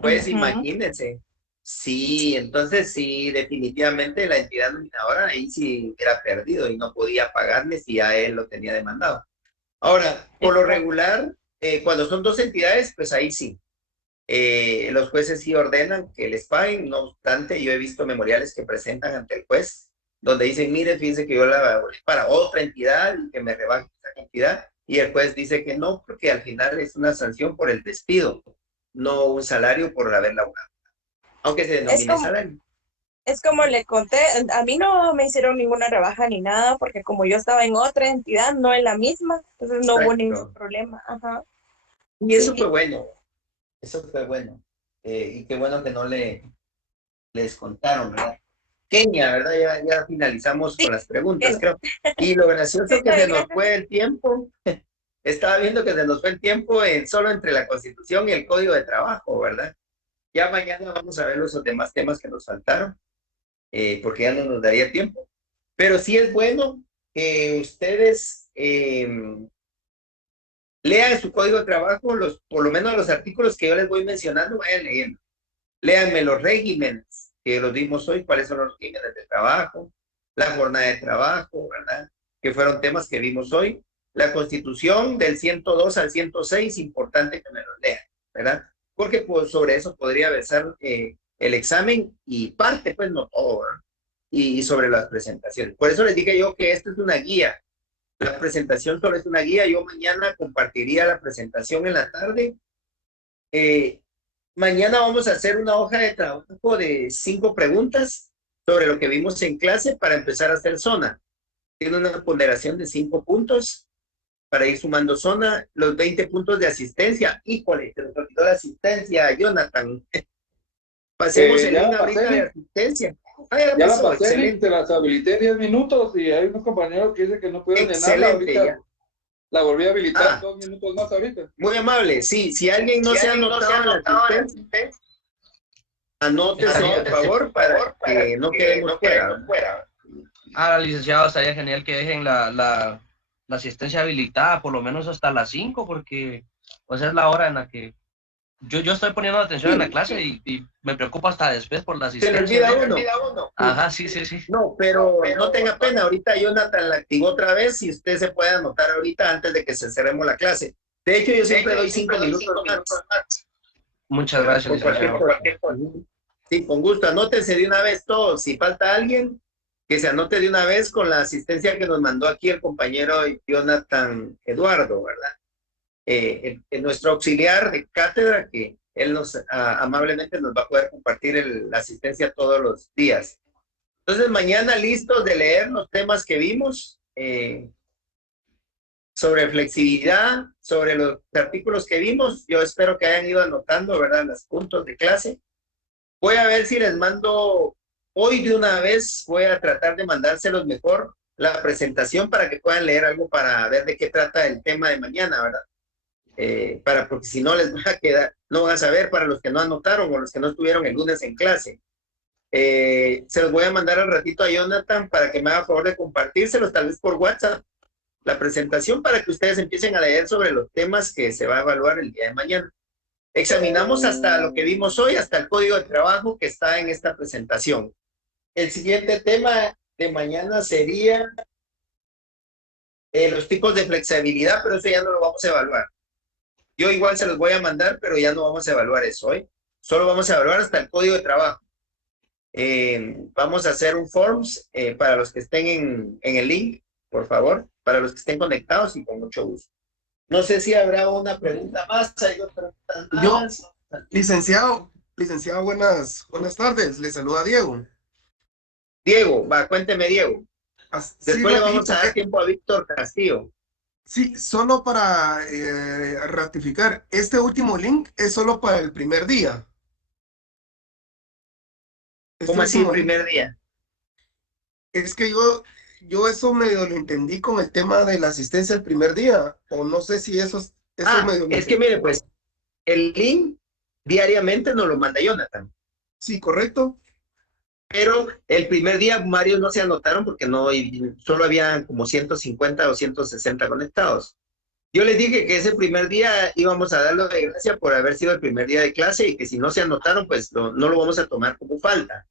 Pues Ujú. imagínense. Sí, entonces sí, definitivamente la entidad nominadora ahí sí era perdido y no podía pagarle si a él lo tenía demandado. Ahora, por lo regular, cuando son dos entidades, pues ahí sí. Los jueces sí ordenan que les paguen, no obstante, yo he visto memoriales que presentan ante el juez, donde dicen, mire, fíjense que yo la volé para otra entidad y que me rebaje esa cantidad, y el juez dice que no, porque al final es una sanción por el despido, no un salario por haber laborado, aunque se Es denomine como, salario. es como le conté, a mí no me hicieron ninguna rebaja ni nada, porque como yo estaba en otra entidad, no en la misma, entonces no hubo ningún Exacto. problema. Ajá. Y eso Sí. fue bueno, eso fue bueno. Y qué bueno que no les contaron, ¿verdad? Kenia, ¿verdad? Ya finalizamos Sí, con las preguntas, Kenia. creo. Y lo gracioso Sí, que está se bien, nos gracias. fue el tiempo, estaba viendo que se nos fue el tiempo solo entre la Constitución y el Código de Trabajo, ¿verdad? Ya mañana vamos a ver los demás temas que nos faltaron, porque ya no nos daría tiempo. Pero sí es bueno que ustedes lean su Código de Trabajo, por lo menos los artículos que yo les voy mencionando, vayan leyendo. Léanme los regímenes que los dimos hoy, cuáles son los regímenes de trabajo, la jornada de trabajo, ¿verdad? Que fueron temas que vimos hoy. La Constitución del 102 al 106, importante que me los lean, ¿verdad? Porque pues, sobre eso podría versar el examen y parte, pues no todo, ¿verdad? Y sobre las presentaciones. Por eso les dije yo que esto es una guía. La presentación solo es una guía. Yo mañana compartiría la presentación en la tarde. Mañana vamos a hacer una hoja de trabajo de 5 preguntas sobre lo que vimos en clase para empezar a hacer zona. Tiene una ponderación de 5 puntos para ir sumando zona, los 20 puntos de asistencia. Híjole, se nos olvidó la asistencia, Jonathan. Pasemos el Ya link la ahorita pasé, de asistencia. ya la pasó, pasé, excelente. te las habilité en 10 minutos y hay unos compañeros que dicen que no pudieron llenarla. Excelente, Ahorita ya. la volví a habilitar 2 Ah, minutos más ahorita. muy amable. Sí, si alguien no se ha anotado en la asistencia, anótese por favor para que no quedemos fuera. Licenciado, estaría genial que dejen la asistencia habilitada por lo menos hasta las 5, porque pues es la hora en la que yo estoy poniendo atención en la clase y me preocupa hasta después por la Se le asistencia. olvida uno. Ajá, sí. No, pero no tenga pena. Ahorita Jonathan la activó otra vez y usted se puede anotar ahorita antes de que cerremos la clase. De hecho, yo siempre doy 5 minutos más. Muchas gracias, Por cualquier licenciado. cosa. Sí, con gusto. Anótense de una vez todos. Si falta alguien, que se anote de una vez con la asistencia que nos mandó aquí el compañero Jonathan Eduardo, ¿verdad? Nuestro auxiliar de cátedra, que él amablemente nos va a poder compartir la asistencia todos los días. Entonces, mañana listos de leer los temas que vimos, sobre flexibilidad, sobre los artículos que vimos. Yo espero que hayan ido anotando, ¿verdad?, los puntos de clase. Voy a ver si les mando hoy de una vez, voy a tratar de mandárselos mejor la presentación para que puedan leer algo para ver de qué trata el tema de mañana, ¿verdad? Porque si no les va a quedar, no van a saber para los que no anotaron o los que no estuvieron el lunes en clase. Se los voy a mandar al ratito a Jonathan para que me haga favor de compartírselos, tal vez por WhatsApp, la presentación, para que ustedes empiecen a leer sobre los temas que se va a evaluar el día de mañana. Examinamos hasta lo que vimos hoy, hasta el código de trabajo que está en esta presentación. El siguiente tema de mañana sería los tipos de flexibilidad, pero eso ya no lo vamos a evaluar. Yo igual se los voy a mandar, pero ya no vamos a evaluar eso hoy. Solo vamos a evaluar hasta el código de trabajo. Vamos a hacer un forms para los que estén en el link, por favor, para los que estén conectados, y con mucho gusto. No sé si habrá una pregunta más. ¿Hay otra pregunta más? Licenciado, buenas tardes. Le saluda Diego. Diego, cuénteme, Diego. Después le vamos a dar rapidito, tiempo a Víctor Castillo. Sí, solo para ratificar, este último link es solo para el primer día. ¿Cómo así el primer día? Es que yo eso medio lo entendí con el tema de la asistencia el primer día, o no sé si eso medio... Es que mire, pues, el link diariamente nos lo manda Jonathan. Sí, correcto. Pero el primer día varios no se anotaron porque solo había como 150 o 160 conectados. Yo les dije que ese primer día íbamos a darle de gracia por haber sido el primer día de clase, y que si no se anotaron, pues no lo vamos a tomar como falta.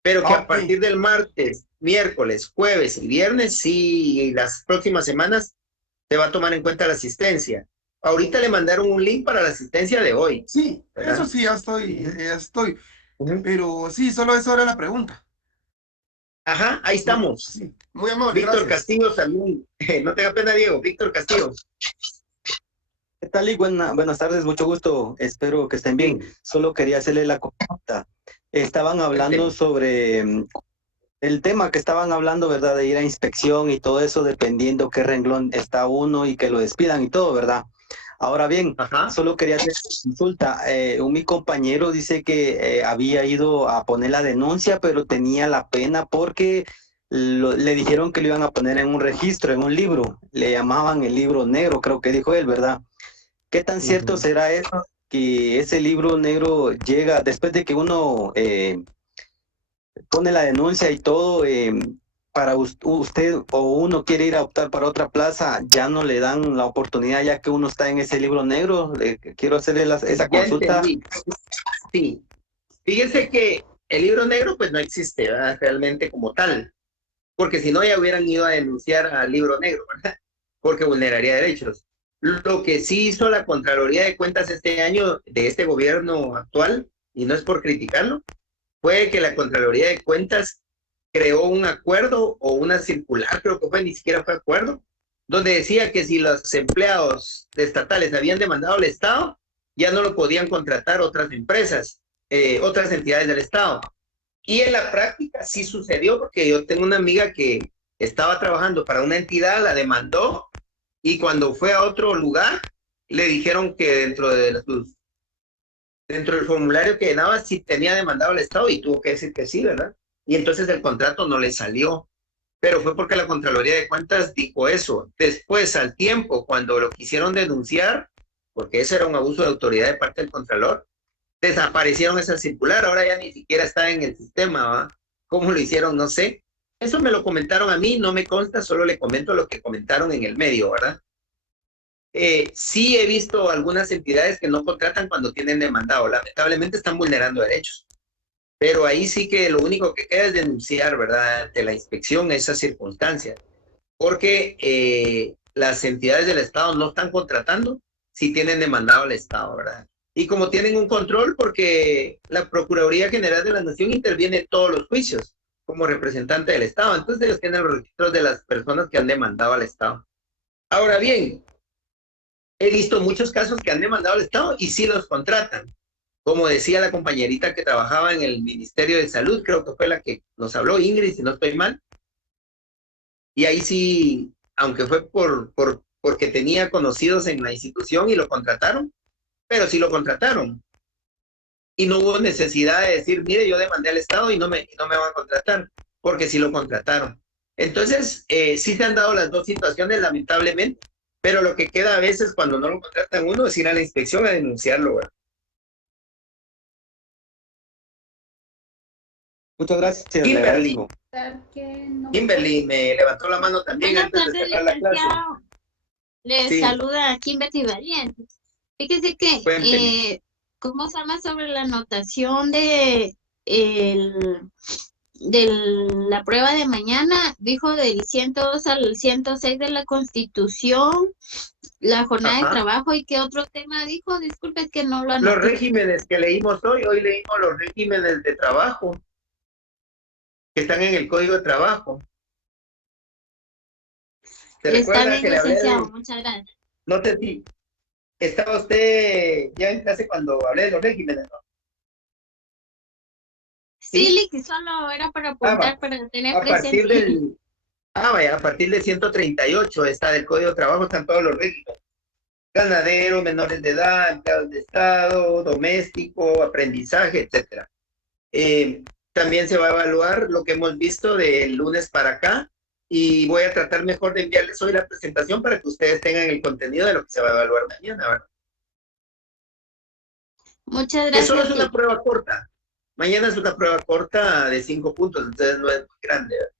Pero que a partir del martes, miércoles, jueves y viernes, sí, y las próximas semanas, se va a tomar en cuenta la asistencia. Ahorita le mandaron un link para la asistencia de hoy. Sí, ¿verdad? Eso sí, ya estoy. Pero sí, solo eso era la pregunta. Ajá, ahí estamos. Sí, muy amable, Víctor gracias. Castillo también. No tenga pena, Diego. Víctor Castillo. ¿Qué tal, y buenas tardes, mucho gusto, espero que estén bien. Solo quería hacerle la consulta. Estaban hablando sobre el tema que estaban hablando, ¿verdad? De ir a inspección y todo eso, dependiendo qué renglón está uno y que lo despidan y todo, ¿verdad? Ahora bien, solo quería hacer consulta. Mi compañero dice que había ido a poner la denuncia, pero tenía la pena porque le dijeron que lo iban a poner en un registro, en un libro. Le llamaban el libro negro, creo que dijo él, ¿verdad? ¿Qué tan cierto será eso? Que ese libro negro llega después de que uno pone la denuncia y todo, para usted o uno quiere ir a optar para otra plaza, ya no le dan la oportunidad ya que uno está en ese libro negro. Quiero hacerle esa consulta. Sí, fíjense que el libro negro pues no existe, ¿verdad? Realmente como tal, porque si no ya hubieran ido a denunciar al libro negro, ¿verdad? Porque vulneraría derechos. Lo que sí hizo la Contraloría de Cuentas este año de este gobierno actual, y no es por criticarlo, fue que la Contraloría de Cuentas creó un acuerdo o una circular, creo que ni siquiera fue acuerdo, donde decía que si los empleados estatales habían demandado al Estado, ya no lo podían contratar otras empresas, otras entidades del Estado. Y en la práctica sí sucedió, porque yo tengo una amiga que estaba trabajando para una entidad, la demandó, y cuando fue a otro lugar, le dijeron que dentro del formulario que llenaba sí tenía demandado al Estado, y tuvo que decir que sí, ¿verdad? Y entonces el contrato no le salió. Pero fue porque la Contraloría de Cuentas dijo eso. Después, al tiempo, cuando lo quisieron denunciar, porque ese era un abuso de autoridad de parte del Contralor, desaparecieron esa circular. Ahora ya ni siquiera está en el sistema, ¿va? ¿Cómo lo hicieron? No sé. Eso me lo comentaron a mí, no me consta, solo le comento lo que comentaron en el medio, ¿verdad? Sí he visto algunas entidades que no contratan cuando tienen demandado. Lamentablemente están vulnerando derechos. Pero ahí sí que lo único que queda es denunciar, ¿verdad?, ante la inspección esas circunstancias. Porque las entidades del Estado no están contratando si tienen demandado al Estado, ¿verdad? Y como tienen un control, porque la Procuraduría General de la Nación interviene en todos los juicios. como representante del Estado. Entonces ellos tienen los registros de las personas que han demandado al Estado. Ahora bien, he visto muchos casos que han demandado al Estado y sí los contratan. Como decía la compañerita que trabajaba en el Ministerio de Salud, creo que fue la que nos habló, Ingrid, si no estoy mal. Y ahí sí, aunque fue porque tenía conocidos en la institución y lo contrataron, pero sí lo contrataron. Y no hubo necesidad de decir, mire, yo demandé al Estado y no me van a contratar, porque sí lo contrataron. Entonces, sí se han dado las dos situaciones, lamentablemente, pero lo que queda a veces cuando no lo contratan uno es ir a la inspección a denunciarlo, ¿verdad? Muchas gracias. Kimberly. Kimberly me levantó la mano también Buenas antes de tardes, cerrar la clase. licenciado. Le Sí. saluda Kimberly Valiente. Fíjese que, Cuénteme. ¿cómo se llama sobre la anotación de la prueba de mañana? Dijo del 102 al 106 de la Constitución, la jornada de Ajá. trabajo, ¿y qué otro tema dijo? Disculpe, es que no lo anoté. Los regímenes que leímos hoy leímos los regímenes de trabajo que están en el Código de Trabajo. ¿Se Está recuerda bien, que le hablé licenciado, de... muchas gracias. No sé si estaba usted ya en clase cuando hablé de los regímenes, ¿no? Sí, ¿Sí? Lick, solo era para apuntar, para tener A partir presente. del... vaya, a partir del 138 está del Código de Trabajo, están todos los regímenes. Ganadero, menores de edad, empleados de Estado, doméstico, aprendizaje, etc. También se va a evaluar lo que hemos visto del lunes para acá y voy a tratar mejor de enviarles hoy la presentación para que ustedes tengan el contenido de lo que se va a evaluar mañana, ¿verdad? Muchas Que gracias. solo es una prueba corta. Mañana es una prueba corta de 5 puntos, entonces no es muy grande, ¿verdad?